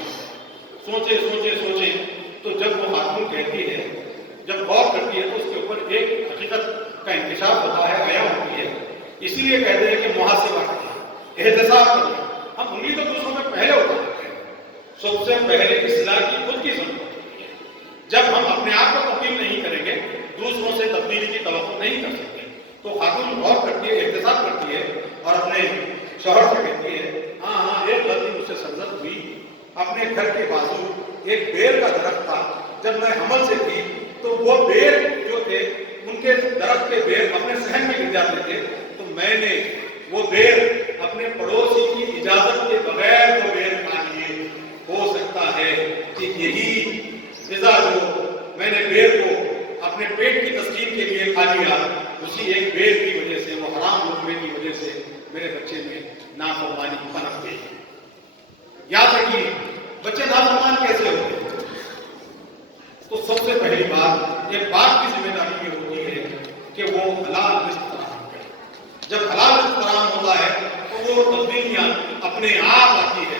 سوچے تو جب وہ خاتون کہتی ہے، جب غور کرتی ہے تو اس کے اوپر ایک حقیقت کا انکشاف ہوتا ہے، آیا ہوتی ہے. اسی لیے کہتے ہیں کہ محاسبہ کرنا، احتساب کرنا. ہم انگلی تو دوسروں میں پہلے اٹھا دیتے ہیں. سب سے پہلے اصلاح کی خود کی ضرورت ہوتی ہے. جب ہم اپنے آپ کو تبدیل نہیں کریں گے دوسروں سے تبدیلی کی توقع نہیں کر سکتے. تو خاتون غور کرتی ہے، احتساب کرتی ہے اور اپنے شوہر سے کہتی ہے ہاں ایک غلطی مجھ سے سرزد ہوئی. اپنے گھر کے بازو ایک بیر کا درخت تھا، جب میں حمل سے تھی تو وہ بیر جو تھے ان کے درخت کے بیر اپنے صحن میں گر جاتے تھے. تو میں نے وہ بیر اپنے پڑوسی کی اجازت کے بغیر وہ بیر کھا لیے. ہو سکتا ہے کہ یہی غذا جو میں نے بیر کو اپنے پیٹ کی تسکین کے لیے کھا لیا، اسی ایک بیر کی وجہ سے، وہ حرام لقمے کی وجہ سے میرے بچے میں نافرمانی پنپ گئی. یاد رکھیے بچے نافرمان کیسے ہوتے ہیں. تو سب سے پہلی بات یہ باپ کی ذمہ داری یہ ہوتی ہے کہ وہ حلال رزق فراہم کرے. جب حلال رزق فراہم ہوتا ہے تو وہ تبدیلیاں اپنے آپ آتی ہے.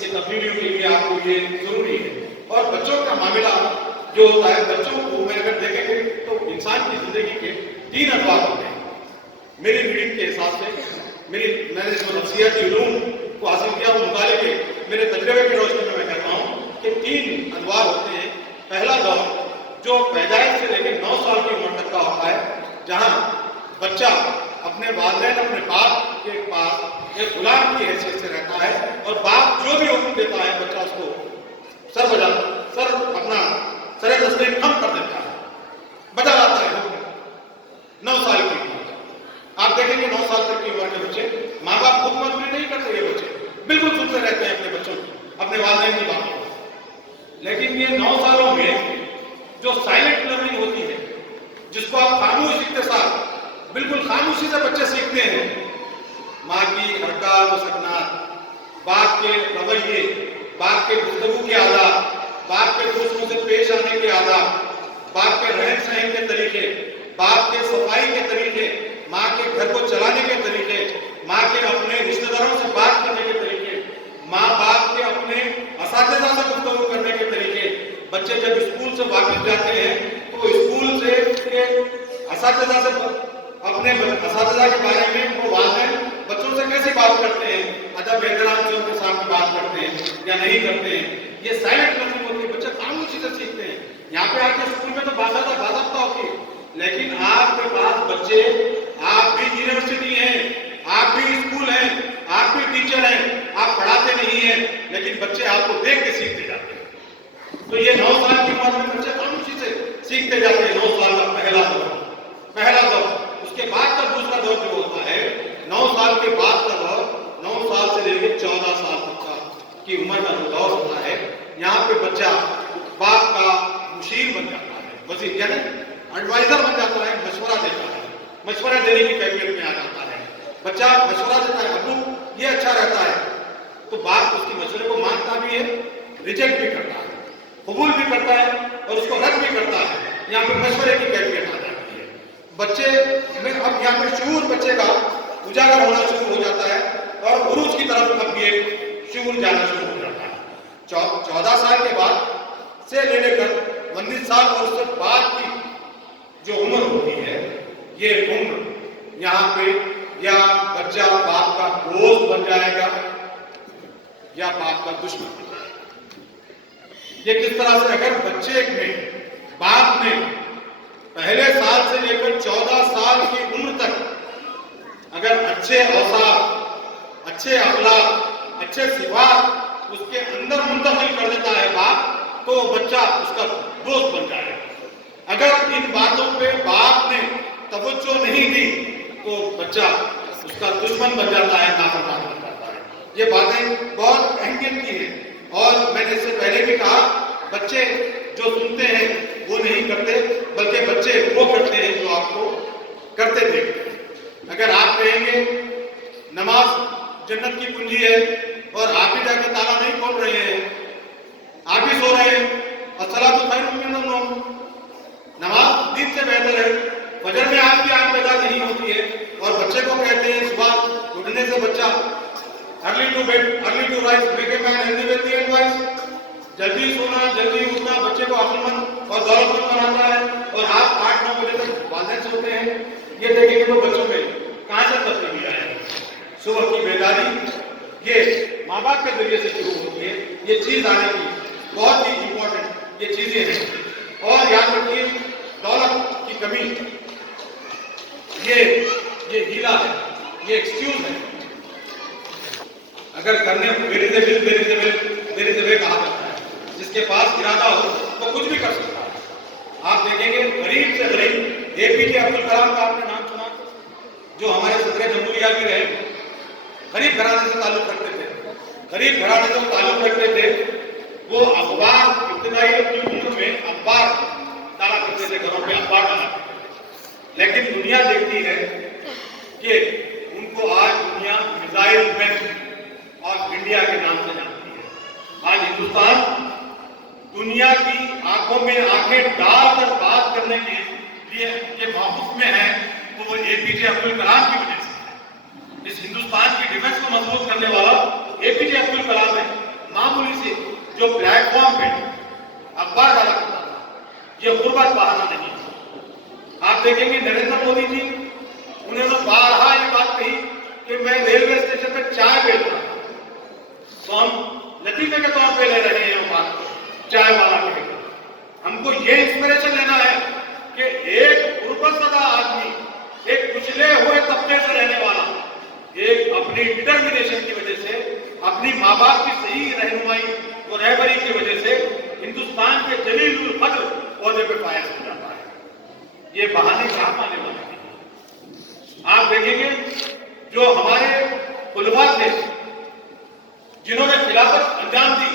یہ تبدیلیوں کے لیے آپ کو یہ ضروری ہے. اور بچوں کا معاملہ جو ہوتا ہے، بچوں کو میں اگر دیکھیں گے تو انسان کی زندگی کے 3 ادوار ہوتے ہیں. میری ریڈنگ کے حساب سے میں نے جو نفسیاتی علوم کو حاصل کیا وہ مطالعے کے میرے تجربے کی روشنی میں کہتا ہوں کہ 3 ادوار ہوتے ہیں. پہلا دور جو پیدائش سے لے کے 9 سال کی عمر تک کا ہوتا ہے، جہاں بچہ اپنے والدین، اپنے باپ کے پاس ایک غلام کی حیثیت سے رہتا ہے اور باپ جو بھی حکم دیتا ہے بچہ اس کو اپنا سر تسلیم کم کر دیتا ہے، بجا لاتا ہے حکم. 9 سال کی عمر آپ دیکھیں گے 9 سال تک کی عمر کے بچے ماں باپ خود مجبوری نہیں کرتے. یہ بچے بالکل سنتے رہتے ہیں اپنے بچوں کی، اپنے والدین کی باتوں. لیکن یہ 9 سالوں میں جو سائلنٹ لرننگ ہوتی ہے، جس کو آپ خاموش اقتصاد، بالکل خاموشی سے بچے سیکھتے ہیں. ماں کی حرکات و سکنات، باپ کے رویے، باپ کے گفتگو کے آداب، باپ کے دوسروں سے پیش آنے کے آداب، باپ کے رہن سہن کے طریقے، باپ کے صفائی کے طریقے، ماں کے گھر کو چلانے کے طریقے، ماں کے اپنے رشتہ داروں سے بات کرنے کے طریقے، ماں باپ کے اپنے اساتذہ سے گفتگو کرنے کے طریقے. بچے جب اسکول سے واپس جاتے ہیں تو اسکول سے اساتذہ سے اپنے اساتذہ کے بارے میں وہ والدین بچوں سے کیسی بات کرتے ہیں، ادب احترام سے ان کے سامنے بات کرتے ہیں یا نہیں کرتے ہیں. یہ سائلنٹ لرننگ ہوتی ہے، بچے خاموشی سے سیکھتے ہیں. یہاں پہ آ کے اسکول میں تو باضابطہ ہوتی ہے، لیکن آپ کے پاس بچے، آپ بھی یونیورسٹی ہیں، آپ بھی اسکول ہیں، ये 9 साल की उम्र में बच्चे खामोशी से सीखते जाते हैं। 9 साल का पहला दौर, उसके बाद का दूसरा दौर जो होता है 9 साल के बाद का दौर, 9 साल से लेकर 14 साल तक की उम्र का जो दौर होता है, यहाँ पे बच्चा बाप का मुशीर बन जाता है, वजीर यानी एडवाइजर बन जाता है, मशवरा देता है, मशवरा देने की कैफियत में आ जाता है। बच्चा मशवरा देता है, अब्बू ये अच्छा रहता है, तो बाप उसकी मशवरे को मानता भी है, रिजेक्ट भी करता है, कबूल भी करता है और उसको रद्द भी करता है। यहाँ पे मशवरे की कैफियत आ जाती है। बच्चे में अब यहाँ पे शऊर बच्चे का उजागर होना शुरू हो जाता है और उरूज की तरफ अब ये शऊर जाना शुरू हो जाता है। 14 साल के बाद से ले लेकर 19 साल और उससे बाद की जो उम्र होती है, ये उम्र यहाँ पे या बच्चा बाप का दोस्त बन जाएगा या बाप का दुश्मन बन जाएगा। ये किस तरह से, अगर बच्चे में बाप ने पहले साल से लेकर 14 साल की उम्र तक अगर अच्छे औसाफ, अच्छे अखलाक, अच्छे सिफात उसके अंदर मुंतकिल कर देता है बाप, तो बच्चा उसका दोस्त बन जाएगा। अगर इन बातों पे बाप ने तवज्जो नहीं दी तो बच्चा उसका दुश्मन बन जाता है, नाफरमान बन जाता है। ये बातें बहुत अहमियत की हैं और मैंने इससे पहले भी कहा, बच्चे जो सुनते हैं वो नहीं करते, बल्कि बच्चे वो करते हैं जो आपको करते देखते हैं। अगर आप कहेंगे नमाज जन्नत की कुंजी है और आप ही जाके ताला नहीं खोल रहे हैं, आप ही सो रहे हैं, अस्सलातु खैरुम मिनन नौम, नमाज दिन से बेहतर है, फजर में आपकी आंख पैदा नहीं होती है और बच्चे को कहते हैं सुबह उठने से बच्चा early to bed early to rise make a man healthy wealthy and wise, जल्दी सोना जल्दी उठना बच्चे को अक्लमंद और दौलतमंद बनाता है और आप 8-9 बजे तक वालिदैन सोते हैं। ये देखेंगे तो बच्चों में कहां से तब्दीली आए। सुबह की बेदारी ये माँ बाप के जरिए से शुरू होती है। ये चीज आने की बहुत ही इंपॉर्टेंट ये चीजें हैं। और याद रखिए, दौलत की कमी ये हीला है, ये एक्सक्यूज है। अगर करने मेरे से कहा जाता है, जिसके पास इरादा हो तो कुछ भी कर सकता है। आप देखेंगे गरीब से गरीब एपीजे अब्दुल कलाम का आपने नाम सुना, जो हमारे सदर जमहूरिया भी रहे, गरीब घराने से ताल्लुक रखते थे। गरीब घराने से ताल्लुक रखते थे, वो अखबार इब्तिदाई अपनी उम्र में अखबार डाला करते थे, घरों में अखबार डाला करते थे। लेकिन दुनिया देखती है कि उनको आज दुनिया मिसाइल मैन और इंडिया के नाम से जानती है। आज हिंदुस्तान दुनिया की आंखों में आंखें डालकर बात करने के लिए के मौक़िफ़ में है, तो वो एपीजे अब्दुल कलाम की वजह से है। इस हिंदुस्तान की डिफेंस को मजबूत करने वाला एपीजे अब्दुल कलाम है। मामूली से जो प्लेटफॉर्म पे अखबार डाला करता था, ये गुर्बत बहाना नहीं। आप देखेंगे नरेंद्र मोदी जी, उन्होंने बारहा ये बात कही कि मैं रेलवे स्टेशन पे चाय पी रहा था, तो हम लतीफे के तौर पे ले रहे हैं वो बात, चाय वाला कहेगा। हमको ये इंस्पिरेशन लेना है कि एक गुर्बतज़दा आदमी, एक कुचले हुए तबके से रहने वाला, एक अपनी डिटर्मिनेशन की वजह से, अपनी माँ बाप की सही रहनुमाई और रहबरी की वजह से हिंदुस्तान के जलीलुल कद्र ओहदे पे फायज हो जाता है। ये बहाने कहाँ पाने वाले हैं। आप देखेंगे जो हमारे खुलफा थे जिन्होंने खिलाफत अंजाम दी,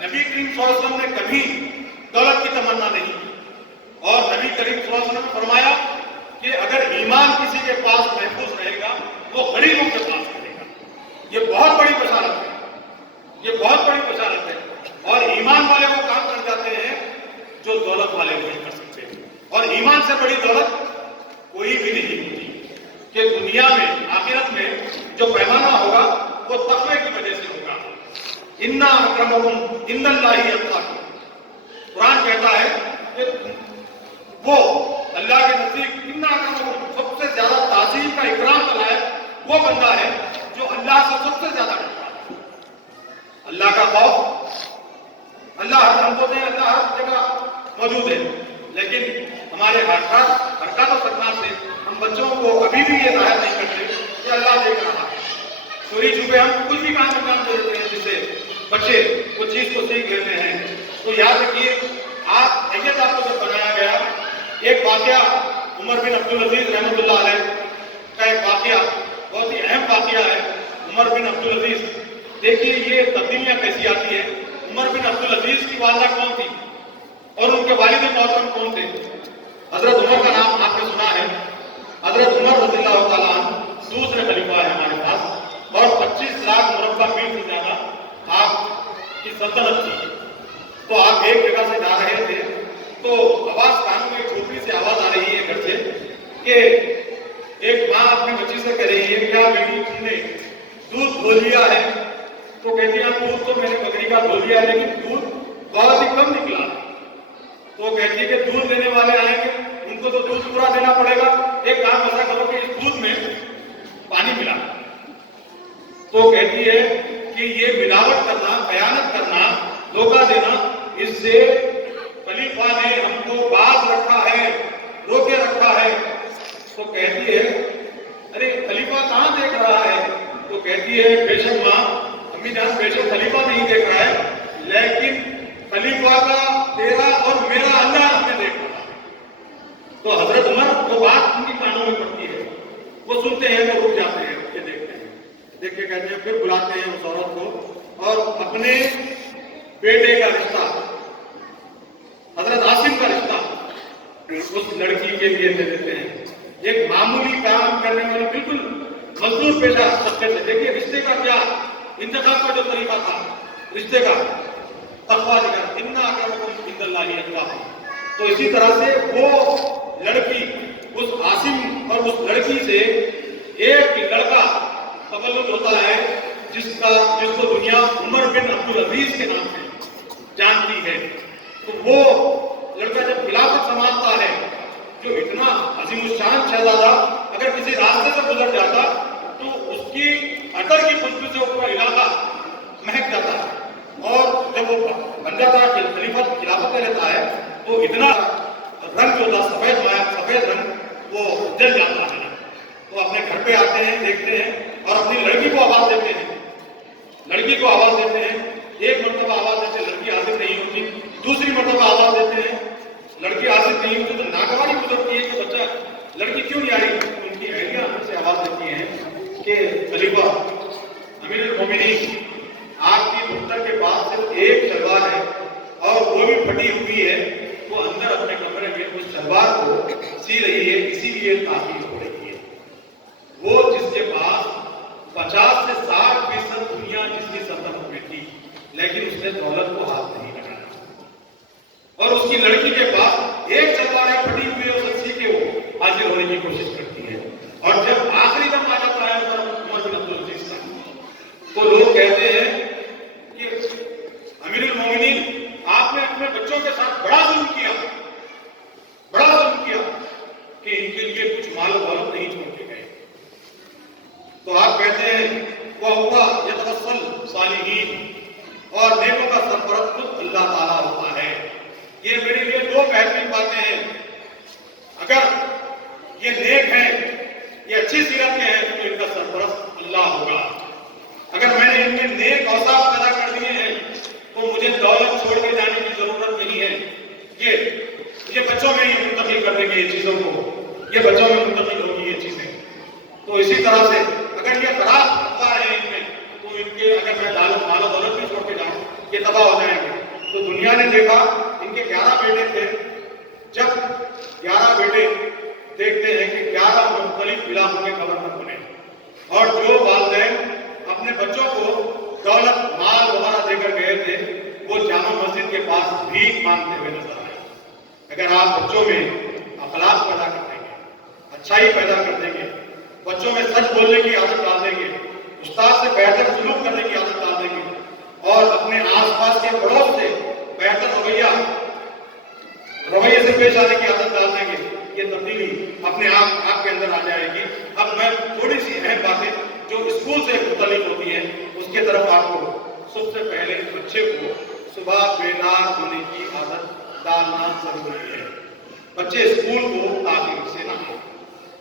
नबी करीम सल्लल्लाहु अलैहि वसल्लम ने कभी दौलत की तमन्ना नहीं की और नबी करीम सल्लल्लाहु अलैहि वसल्लम फरमाया कि अगर ईमान किसी के पास महफूज रहेगा वो गरीबों के पास रहेगा। ये बहुत बड़ी बशारत है, ये बहुत बड़ी बशारत है। और ईमान वाले वो काम कर जाते हैं जो दौलत वाले नहीं कर सकते। और ईमान से बड़ी दौलत कोई भी नहीं होती कि दुनिया में आखिरत में जो पैमाना होगा वो तक़वे की वजह से होगा। इन्ना अक्रमकुम इंदल्लाहि अत्क़ाकुम, कुरान कहता है कि वो अल्लाह के नजदीक इन्ना अक्रमकुम, सबसे ज्यादा ताज़ीम का इकराम का लायक वो बंदा है जो अल्लाह से सबसे ज्यादा डरता है। अल्लाह का खौफ, अल्लाह हमको दे, अल्लाह हर जगह मौजूद है, लेकिन हमारे हरकत और सकना से हम बच्चों को अभी भी ये जाहिर नहीं करते कि अल्लाह देख रहा है। चोरी छुपे हम कुछ भी काम अंजाम दे देते हैं, जिससे बच्चे वो चीज को सीख लेते हैं تو یاد رکھیے آپ احیت آپ کو جب بنایا گیا، ایک واقعہ عمر بن عبدالعزیز رحمۃ اللہ علیہ کا ایک واقعہ بہت ہی اہم واقعہ ہے۔ عمر بن عبدالعزیز، دیکھیے یہ تبدیلیاں کیسی آتی ہے۔ عمر بن عبدالعزیز کی والدہ کون تھی اور ان کے والد محترم کون تھے؟ حضرت عمر کا نام آپ نے سنا ہے۔ حضرت عمر رضی اللہ تعالیٰ عنہ دوسرے خلیفہ ہے ہمارے پاس، اور 25 لاکھ مربع میل سے زیادہ آپ کی سلطنت تھی۔ تو آپ ایک جگہ سے جا رہے تھے تو آواز کانوں میں چھوٹی سی آواز آ رہی ہے گھر سے کہ ایک ماں اپنی بچی سے کہہ رہی ہے، کیا بیٹی تم نے دودھ دھو لیا ہے؟ تو کہتی ہے دودھ تو میں نے بکری کا دھو لیا ہے لیکن دودھ بہت ہی کم نکلا۔ تو کہتی ہے کہ دودھ لینے والے آئیں گے، ان کو تو دودھ پورا دینا پڑے گا، ایک کام ایسا کرو کہ اس دودھ میں پانی ملا۔ تو کہتی ہے کہ یہ ملاوٹ کرنا، خیانت کرنا، دھوکہ دینا، اس سے خلیفہ نے ہم کو باز رکھا ہے، روکے رکھا ہے۔ تو کہتی ہے ارے خلیفہ کہاں دیکھ رہا ہے؟ تو کہتی ہے بے شک ماں، امی جان بے شک خلیفہ نہیں دیکھ رہا ہے، لیکن خلیفہ کا تیرا اور میرا اللہ ہمیں دیکھ رہا ہے۔ تو حضرت عمر وہ بات ان کی کانوں میں پڑتی ہے، وہ سنتے ہیں، وہ رک جاتے ہیں، یہ دیکھتے ہیں، دیکھ کے کہتے ہیں، پھر بلاتے ہیں اس عورت کو اور اپنے بیٹے کا رشتہ، حضرت عاصم کا رشتہ اس لڑکی کے لیے دے دیتے ہیں۔ ایک معمولی کام کرنے والی بالکل مزدور پیشہ طبقے سے، دیکھیے رشتے کا کیا انتخاب کا جو طریقہ تھا، رشتے کا تقویٰ لکھا اِنَّ أَكْرَمَكُمْ عِندَ اللہِ أَتْقَاكُمْ۔ تو اسی طرح سے وہ لڑکی اس عاصم اور اس لڑکی سے ایک لڑکا تولد ہوتا ہے جس کو دنیا عمر بن عبدالعزیز کے نام سے جانتی ہے۔ تو وہ لڑکا جب خلافت سنبھالتا ہے، جو اتنا عظیم الشان شہزادہ اگر کسی راستے سے گزر جاتا تو اس کی عطر کی خوشبو سے پورا علاقہ مہک جاتا ہے، اور جب وہ بن جاتا ہے خلافت لے لیتا ہے تو اتنا رنگ جو تھا سفید رنگ وہ جل جاتا ہے۔ وہ اپنے گھر پہ آتے ہیں، دیکھتے ہیں اور اپنی لڑکی کو آواز دیتے ہیں، لڑکی کو آواز دیتے ہیں، ایک مرتبہ آواز دیتے ہیں، لڑکی حاضر نہیں ہوتی، دوسری مرتبہ آواز دیتے ہیں، لڑکی حاضر نہیں ہوتی، تو ناگواری گزرتی ہے کہ بچہ لڑکی کیوں نہیں آ رہی؟ ان کی اہلیہ ان سے آواز دیتی ہیں کہ خلیفہ امیر المومنین، آپ کی دفتر کے پاس صرف ایک شلوار ہے اور وہ بھی پھٹی ہوئی ہے، وہ اندر اپنے کمرے میں اس شلوار کو سی رہی ہے، اسی لیے تاخیر ہو رہی ہے۔ وہ جس کے پاس 50 سے 60% دنیا جس کی سلطنت میں تھی، لیکن اس نے دولت کو ہاتھ نہیں لگایا، اور اس کی لڑکی کے پاس ایک شلوار پھٹی ہوئی ہے، اس سی کے وہ حاضر ہونے کی کوشش کرتی ہے، اور جب آخری دم آ جاتا ہے عمر بن عبدالعزیز کا، تو لوگ کہتے ہیں کہ امیر المومنین آپ نے اپنے بچوں کے ساتھ بڑا ظلم کیا کہ ان کے لیے کچھ مال و دولت نہیں چھوڑ کے گئے۔ تو آپ کہتے ہیں وہ ہوا یتوسل صالحین، اور نیکوں کا سرپرست خود اللہ تعالیٰ ہوتا ہے۔ یہ میرے لیے دو بہترین باتیں ہیں، اگر یہ نیک ہیں، یہ اچھی سیرت کے ہیں تو ان کا سرپرست اللہ ہوگا۔ اگر میں نے ان میں نیک اوصاف پیدا کر دیے ہیں تو مجھے دولت چھوڑ کے جانے کی ضرورت نہیں ہے، یہ بچوں میں ہی منتقل کر دیں گے یہ چیزوں کو، یہ بچوں میں منتقل ہوگی یہ چیزیں۔ تو اسی طرح سے اگر یہ خراب افکار ہے ان میں، تو ان کے اگر میں مال و دولت بھی چھوڑ کے جاؤں یہ تباہ ہو جائیں گے۔ تو دنیا نے دیکھا ان کے 11 بیٹے تھے، جب 11 بیٹے دیکھتے ہیں کہ 11 مختلف علاقوں کے گورنر بنے، اور جو والدین اپنے بچوں کو دولت مال وغیرہ دے کر گئے تھے وہ جامع مسجد کے پاس بھیک مانگتے ہوئے نظر آئے۔ اگر آپ بچوں میں اخلاق پیدا کر دیں گے، اچھائی پیدا کر دیں گے، بچوں میں سچ بولنے کی عادت ڈال دیں گے، استاد سے بہتر سلوک کرنے کی عادت ڈال دیں گے، اور اپنے آس پاس کے پڑوس سے بہتر رویے سے پیش آنے کی عادت ڈال دیں گے، یہ تبدیلی اپنے آپ کے اندر آ جائے گی۔ اب میں تھوڑی سی اہم باتیں جو اسکول سے متعلق ہوتی ہیں اس کے طرف آپ کو، سب سے پہلے بچے کو صبح بیدار ہونے کی عادت ڈالنا ضروری ہے۔ بچے اسکول کو تاخیر سے نہ آئیں۔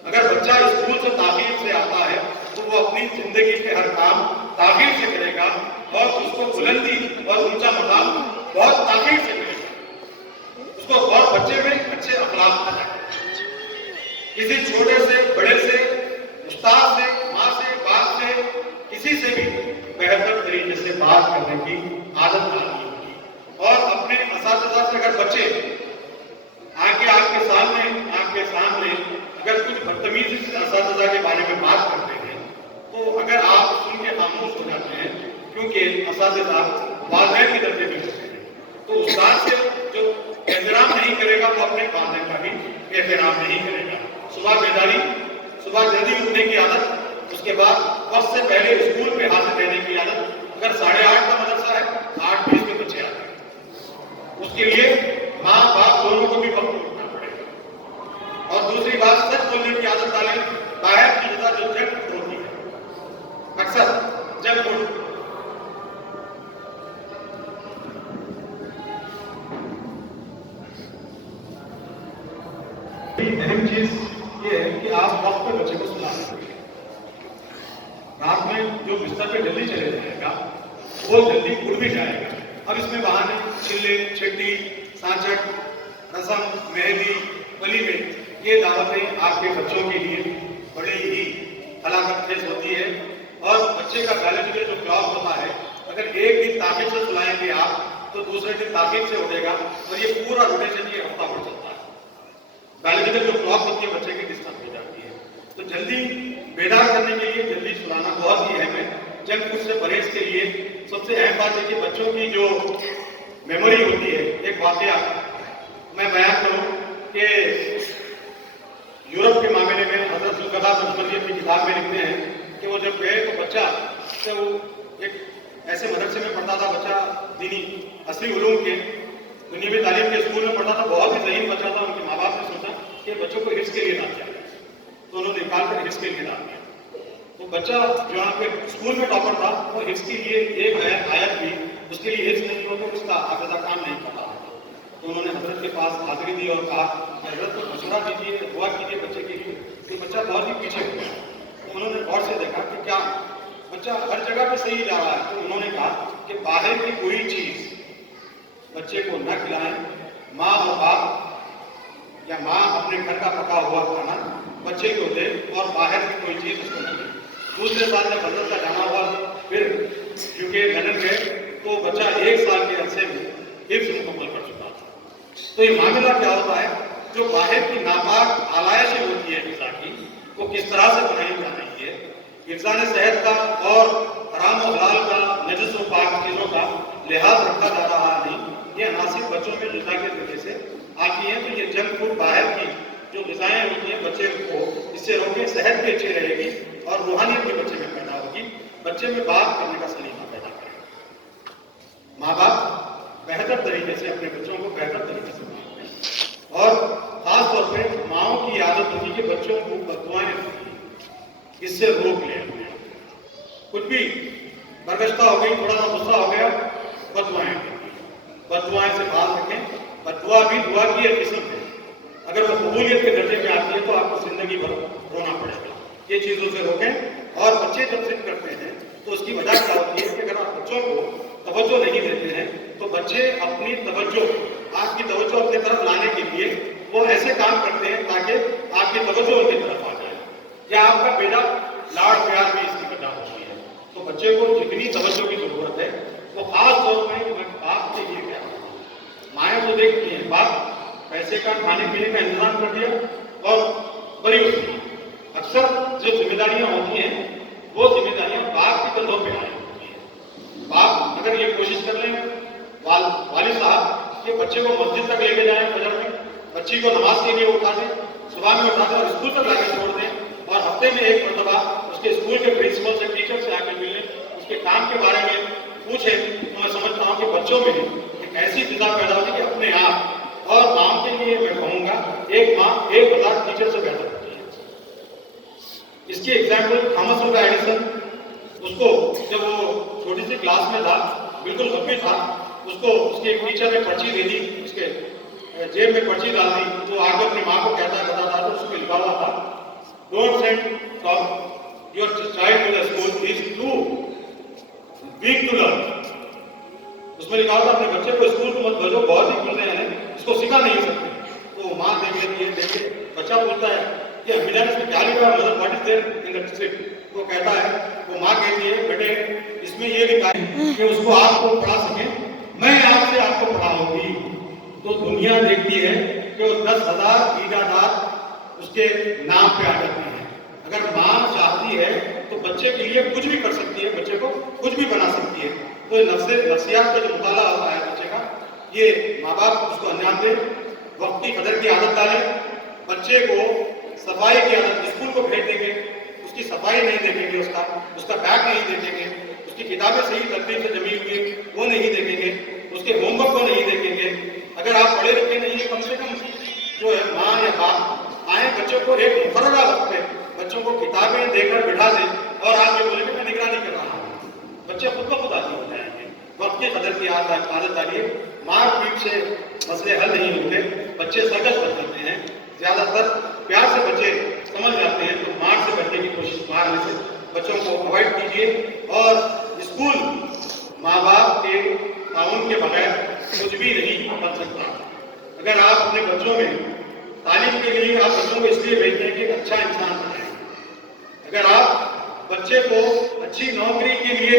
اگر بچہ اسکول سے تاخیر سے آتا ہے تو وہ اپنی زندگی کے ہر کام تاخیر سے کرے گا، اور اس کو بلندی اور اونچا مقام बहुत ताकीद से मिलेगा, उसको बहुत बच्चे में अच्छे अखलाक आ जाएंगे। किसी छोटे से बड़े से, उस्ताद से, माँ से, बाप से, किसी से भी बेहतर तरीके से बात करने की आदत डालनी होगी। और अपने असातिज़ा से अगर बच्चे आपके सामने अगर कुछ बदतमीजी से असातिज़ा के बारे में बात करते हैं, तो अगर आप सुन के खामोश हो जाते हैं, क्योंकि असातिज़ा वालिदैन के दर्जे में होते हैं, तो उस्ताद से जो एहतराम नहीं करेगा वो अपने वालिदैन का भी एहतराम नहीं करेगा। सुबह बेदारी, सुबह जल्दी उठने की आदत, उसके बाद वक्त से पहले स्कूल में हाजिर रहने की आदत। अगर 8:30 का मदरसा है, 8:20 में बच्चे आते हैं, उसके लिए माँ बाप दोनों को भी वक्त उठना पड़ेगा। और दूसरी बात, सच बोलने की आदत डालें। बाहर की ग़िज़ा जो जंक फूड होती है, अक्सर जंक फूड, अहम चीज ये है कि आप वक्त पे बच्चे को सुला दें। रात में जो बिस्तर पे जल्दी चले जाएगा वो जल्दी उठ भी जाएगा। अब इसमें बहाने चिल्ले, छिट्टी, सांचट, रसम, मेहंदी, वलीमे, ये दावतें आपके बच्चों के लिए बड़ी ही हलाकतखेज होती है। और बच्चे का बायोलॉजिकल जो क्लॉक होता है, अगर एक दिन ताकीद से सुलाएंगे आप, तो दूसरे दिन ताकीद से उठेगा, और ये पूरा रोटेशन ये हफ्ता भर चलता है। बायोलॉजिकल जो क्लॉक होती है बच्चे की डिस्टर्ब हो जाती है। तो जल्दी बेदार करने के लिए जल्दी सुलाना बहुत ही अहम है। जंक फूड से परहेज के लिए सबसे अहम बात है कि बच्चों की जो मेमोरी होती है, एक वाकया मैं बयान करूं कि यूरोप के मामले में हज़रत ज़ुल्फ़िकार नक्शबंदी अपनी किताब में लिखते हैं कि वो जब गए तो बच्चा, तो वो एक ऐसे मदरसे में पढ़ता था, बच्चा दीनी असली उलूम के दुनियावी तालीम के स्कूल में पढ़ता था, बहुत ही ज़हीन बच्चा था। उनके माँ बाप ने सोचा कि बच्चों को हिफ्ज़ के लिए डाल दिया, तो उन्होंने निकाल कर हिफ्ज़ के लिए डाल दिया। तो बच्चा जो यहाँ पे स्कूल में टॉपर था, वो हिफ्ज़ के लिए एक आयत भी उसके लिए हिफ्ज़ नहीं हो तो उसका हाफ़िज़ा काम नहीं करता। तो उन्होंने हज़रत के पास हाज़िरी दी और कहा, हज़रत को मशवरा दीजिए, दुआ कीजिए बच्चे के लिए। तो बच्चा बहुत ही पीछे हो गया। तो उन्होंने गौर से देखा कि क्या बच्चा हर जगह पे सही जा रहा है। तो उन्होंने कहा कि बाहर की कोई चीज़ बच्चे को न खिलाएं। माँ और बाप या माँ अपने घर का पका हुआ खाना बच्चे को दे और बाहर की कोई चीज़ उसको न दे। दूसरे साल जब हज़रत का जाना हुआ, फिर क्योंकि लंदन गए, तो बच्चा 1 साल के अरसे में हिफ्ज़ मुकम्मल कर चुका था। तो ये मामला क्या होता है, जो बाहर की नापाक आलाइशें होती है ग़िज़ा की, वो किस तरह से बनाई जा रही है। हिफ्ज़ान सेहत का और हराम और हलाल का, नजस और पाक चीज़ों का लिहाज रखा जा रहा नहीं। ये अनासिर बच्चों में ग़िज़ा के ज़रिए से आती हैं। तो ये जंक फूड बाहर की जो ग़िज़ाएँ होती हैं, बच्चे को इससे रोकें, सेहत भी अच्छी रहेगी और रूहानियत भी बच्चे में पैदा होगी। बच्चे में बात करने का सलीका पैदा करेगा। माँ बाप बेहतर तरीके से अपने बच्चों को बेहतर तरीके से बात करें। और ख़ास तौर पर माँओं की आदत होती है कि बच्चों को बददुआएं इससे रोक लें। कुछ भी बरगश्ता हो गई, थोड़ा सा गुस्सा हो गया, बददुआएं से बात रखें। बददुआ भी दुआ की एक किस्म है। अगर वो कबूलियत के दर्जे में आती है तो आपको जिंदगी भर रोना पड़ेगा। ये चीज़ों से रोकें। और बच्चे जब जिद करते हैं तो उसकी वजह क्या होती है कि अगर आप बच्चों को तवज्जो नहीं देते हैं, तो बच्चे अपनी तवज्जो, आपकी तवज्जो अपनी तरफ लाने के लिए वो ऐसे काम करते हैं ताकि आपकी तवज्जो उनकी तरफ आ जाए, या आपका बेटा लाड़ प्यार भी इसकी वजह होती है। तो बच्चे को जितनी तवज्जो की जरूरत है वो खास तौर पर बाप के लिए क्या है। माएँ तो देखती हैं, बाप पैसे का, खाने पीने का इंतजाम कर दिया और बड़ी उसकी अक्सर जो जिम्मेदारियां होती हैं वो जिम्मेदारियां बाप के कंधों पे आई होती हैं। बाप अगर ये कोशिश कर लें, वालिद साहब ये बच्चे को मस्जिद तक लेके जाएं, फजर में बच्ची को नमाज के लिए उठा दें, सुबह में उठा दें और स्कूल तक लाकर छोड़ दें, और हफ्ते में एक मरतबा उसके स्कूल के प्रिंसिपल से, टीचर से आकर मिलने, उसके काम के बारे में पूछें, तो मैं समझता हूँ कि बच्चों में एक ऐसी फिजा पैदा होती है कि अपने आप, और माँ के लिए मैं कहूँगा एक माँ 1000 टीचर से बेहतर होती है। इसकी एग्जाम्पल थॉमस अल्वा एडिसन, उसको जब वो छोटी सी क्लास में था, बिल्कुल गप्पी था, उसको उसके एक टीचर ने पर्ची दे दी, उसके जेब में पर्ची डाल दी, तो आगे अपनी माँ को कहता बताता, तो उसको लिखा हुआ था, don't send your child to the school, he is too weak to learn. उसमें उसमें लिखा होता अपने बच्चे को स्कूल को मत भेजो, बहुत ही खुलते हैं, इसको सिखा नहीं सकते। तो माँ देख लेती है, देखिए बच्चा पूछता है कि अम्मीजान इसमें क्या लिखा है, मतलब what is there in the script. वो कहता है, वो माँ कहती है बेटे इसमें ये लिखा है कि उसको आपको पढ़ा सके, मैं आपसे आपको पढ़ाऊंगी। तो दुनिया देखती है कि 10,000 ईजादात उसके नाम पे आ जाते हैं। अगर माँ चाहती है तो बच्चे के लिए कुछ भी कर सकती है, बच्चे को कुछ भी बना सकती है। तो नफ्सियात का जो मुताला होता है बच्चे का, ये माँ बाप उसको अंजाम दे, वक्त की कदर की आदत डालें, बच्चे को सफाई की आदत, स्कूल को भेज देंगे उसकी सफाई नहीं देखेंगे, उसका बैग नहीं देखेंगे, उसकी किताबें सही तरतीब से जमी हुई वो नहीं देखेंगे, उसके होमवर्क को नहीं देखेंगे। अगर आप पढ़े लिखे नहीं है, कम से कम जो है माँ या बाप आए बच्चों को एक मुकर्ररा वक्त पे बच्चों को किताबें देकर बिठा दें और आप ये बोले मैं निगरानी कर रहा हूँ, बच्चे खुद ब खुद आदि हो जाएंगे। वक्त की कदर की आदत डालिए। मार पीट से मसले हल नहीं होते, बच्चे सरकस कर जाते हैं। ज्यादातर प्यार से बच्चे समझ जाते हैं, तो मार से बचने की कोशिश, मारने से बच्चों को अवॉइड कीजिए। और स्कूल माँ बाप के ताउन के बगैर कुछ भी नहीं बन सकता। अगर आप अपने बच्चों में तालीम के लिए आप बच्चों को इसलिए भेजते हैं कि अच्छा इंसान बने। अगर आप बच्चे को अच्छी नौकरी के लिए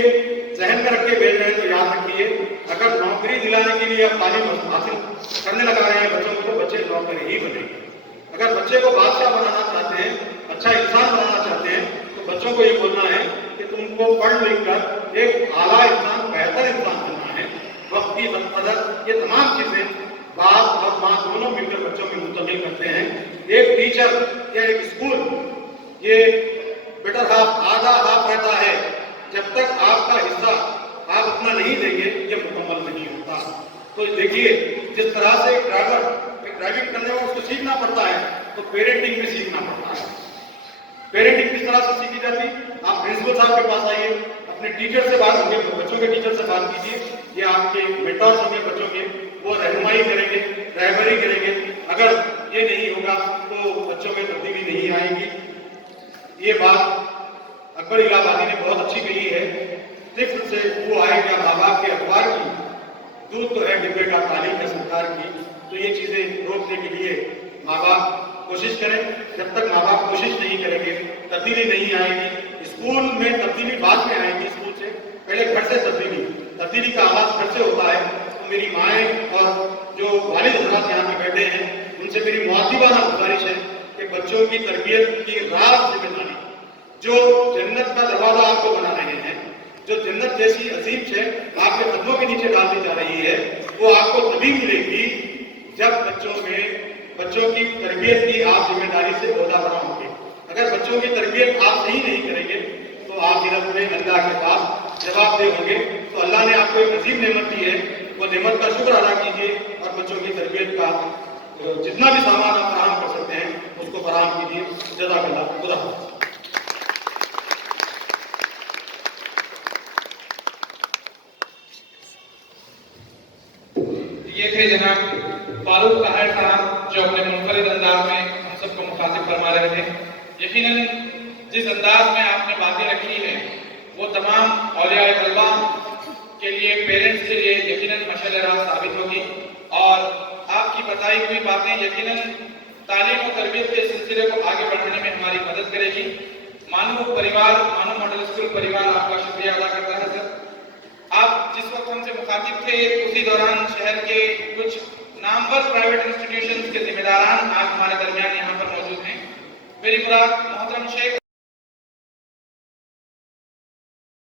जहन में रख के भेज रहे हैं तो याद रखिए, अगर नौकरी दिलाने के लिए आप तालीम हासिल करने लगा रहे हैं बच्चों को, तो बच्चे नौकरी ही बनेंगे। अगर बच्चे को बादशाह बनाना चाहते हैं, अच्छा इंसान बनाना चाहते हैं, तो बच्चों को ये बोलना है कि तुमको पढ़ लिख कर एक आला इंसान, बेहतर इंसान बनना है। वक्त की कदर, ये तमाम चीजें बाप और माँ दोनों मिलकर बच्चों में मुंतकिल करते हैं। एक टीचर या एक स्कूल ये बेटर हाफ, आधा हाफ रहता है। जब तक आपका हिस्सा आप अपना नहीं देंगे ये मुकम्मल नहीं होता। तो देखिए, जिस तरह से एक ड्राइविंग करने में उसको सीखना पड़ता है, तो पेरेंटिंग में सीखना पड़ता है। पेरेंटिंग किस तरह से सीखी जाती? आप प्रिंसिपल साहब के पास आइए, अपने टीचर से बात होंगे, बच्चों के टीचर से बात कीजिए, ये आपके मेंटर्स होंगे बच्चों के, वो रहनुमाई करेंगे, रहबरी करेंगे। अगर ये नहीं होगा तो बच्चों में तब्दीली नहीं आएगी। ये बात अकबर इलाहाबादी ने बहुत अच्छी कही है, तिफ्ल से वो आएगा माँ बाप के अखबार की, दूध तो है डिब्बे का, तालीम है सरकार की। तो ये चीजें रोकने के लिए माँ बाप कोशिश करें। जब तक माँ बाप कोशिश नहीं करेंगे तब्दीली नहीं आएगी। स्कूल में तब्दीली बाद में आएगी, स्कूल से पहले घर से तब्दीली का आगाज घर से होता है। तो मेरी माएँ और जो वालिद हज़रात यहाँ पे बैठे हैं, उनसे मेरी मुआद्दिबाना गुजारिश है कि बच्चों की तरबियत की राज जिम्मेदारी, जो जन्नत का दरवाजा आपको बना रहे हैं, जो जन्नत जैसी अजीम शय आपके कदमों के नीचे डाल दी जा रही है, वो आपको तभी मिलेगी जब बच्चों की तरबियत की आप जिम्मेदारी से ओहदा बनाओगे। अगर बच्चों की तरबियत आप सही नहीं करेंगे तो आप आखिरत में अल्लाह के पास जवाबदेह होंगे। तो अल्लाह ने आपको एक अजीम नेमत दी है, वो नेमत का शुक्र अदा कीजिए और बच्चों की तरबियत का जितना भी सामान आप फराहम कर सकते हैं उसको फराहम कीजिए। जज़ाकल्लाह, खुदा हाफ़िज़। ये थे जनाब फारूक ताहिर साहब, जो अपने मुनफरिद अंदाज में हम सबको मुखातिब फरमा रहे थे। यकीनन जिस अंदाज में आपने बातें रखी हैं वो तमाम औलिया तलबा के लिए, पेरेंट्स के लिए यकीनन मशाल राह साबित होगी। और आपकी बताई हुई बातें यकीनन तालीम और तरबियत के सिलसिले को आगे बढ़ाने में हमारी मदद करेगी। मानू मॉडल स्कूल परिवार आपका शुक्रिया अदा करता है सर। आप जिस वक्त हमसे मुखातिब थे उसी दौरान शहर के कुछ नामवर प्राइवेट इंस्टीट्यूशंस के जिम्मेदारान आज हमारे दरमियान यहाँ पर मौजूद हैं। मेरी मुराद मोहतरम शेख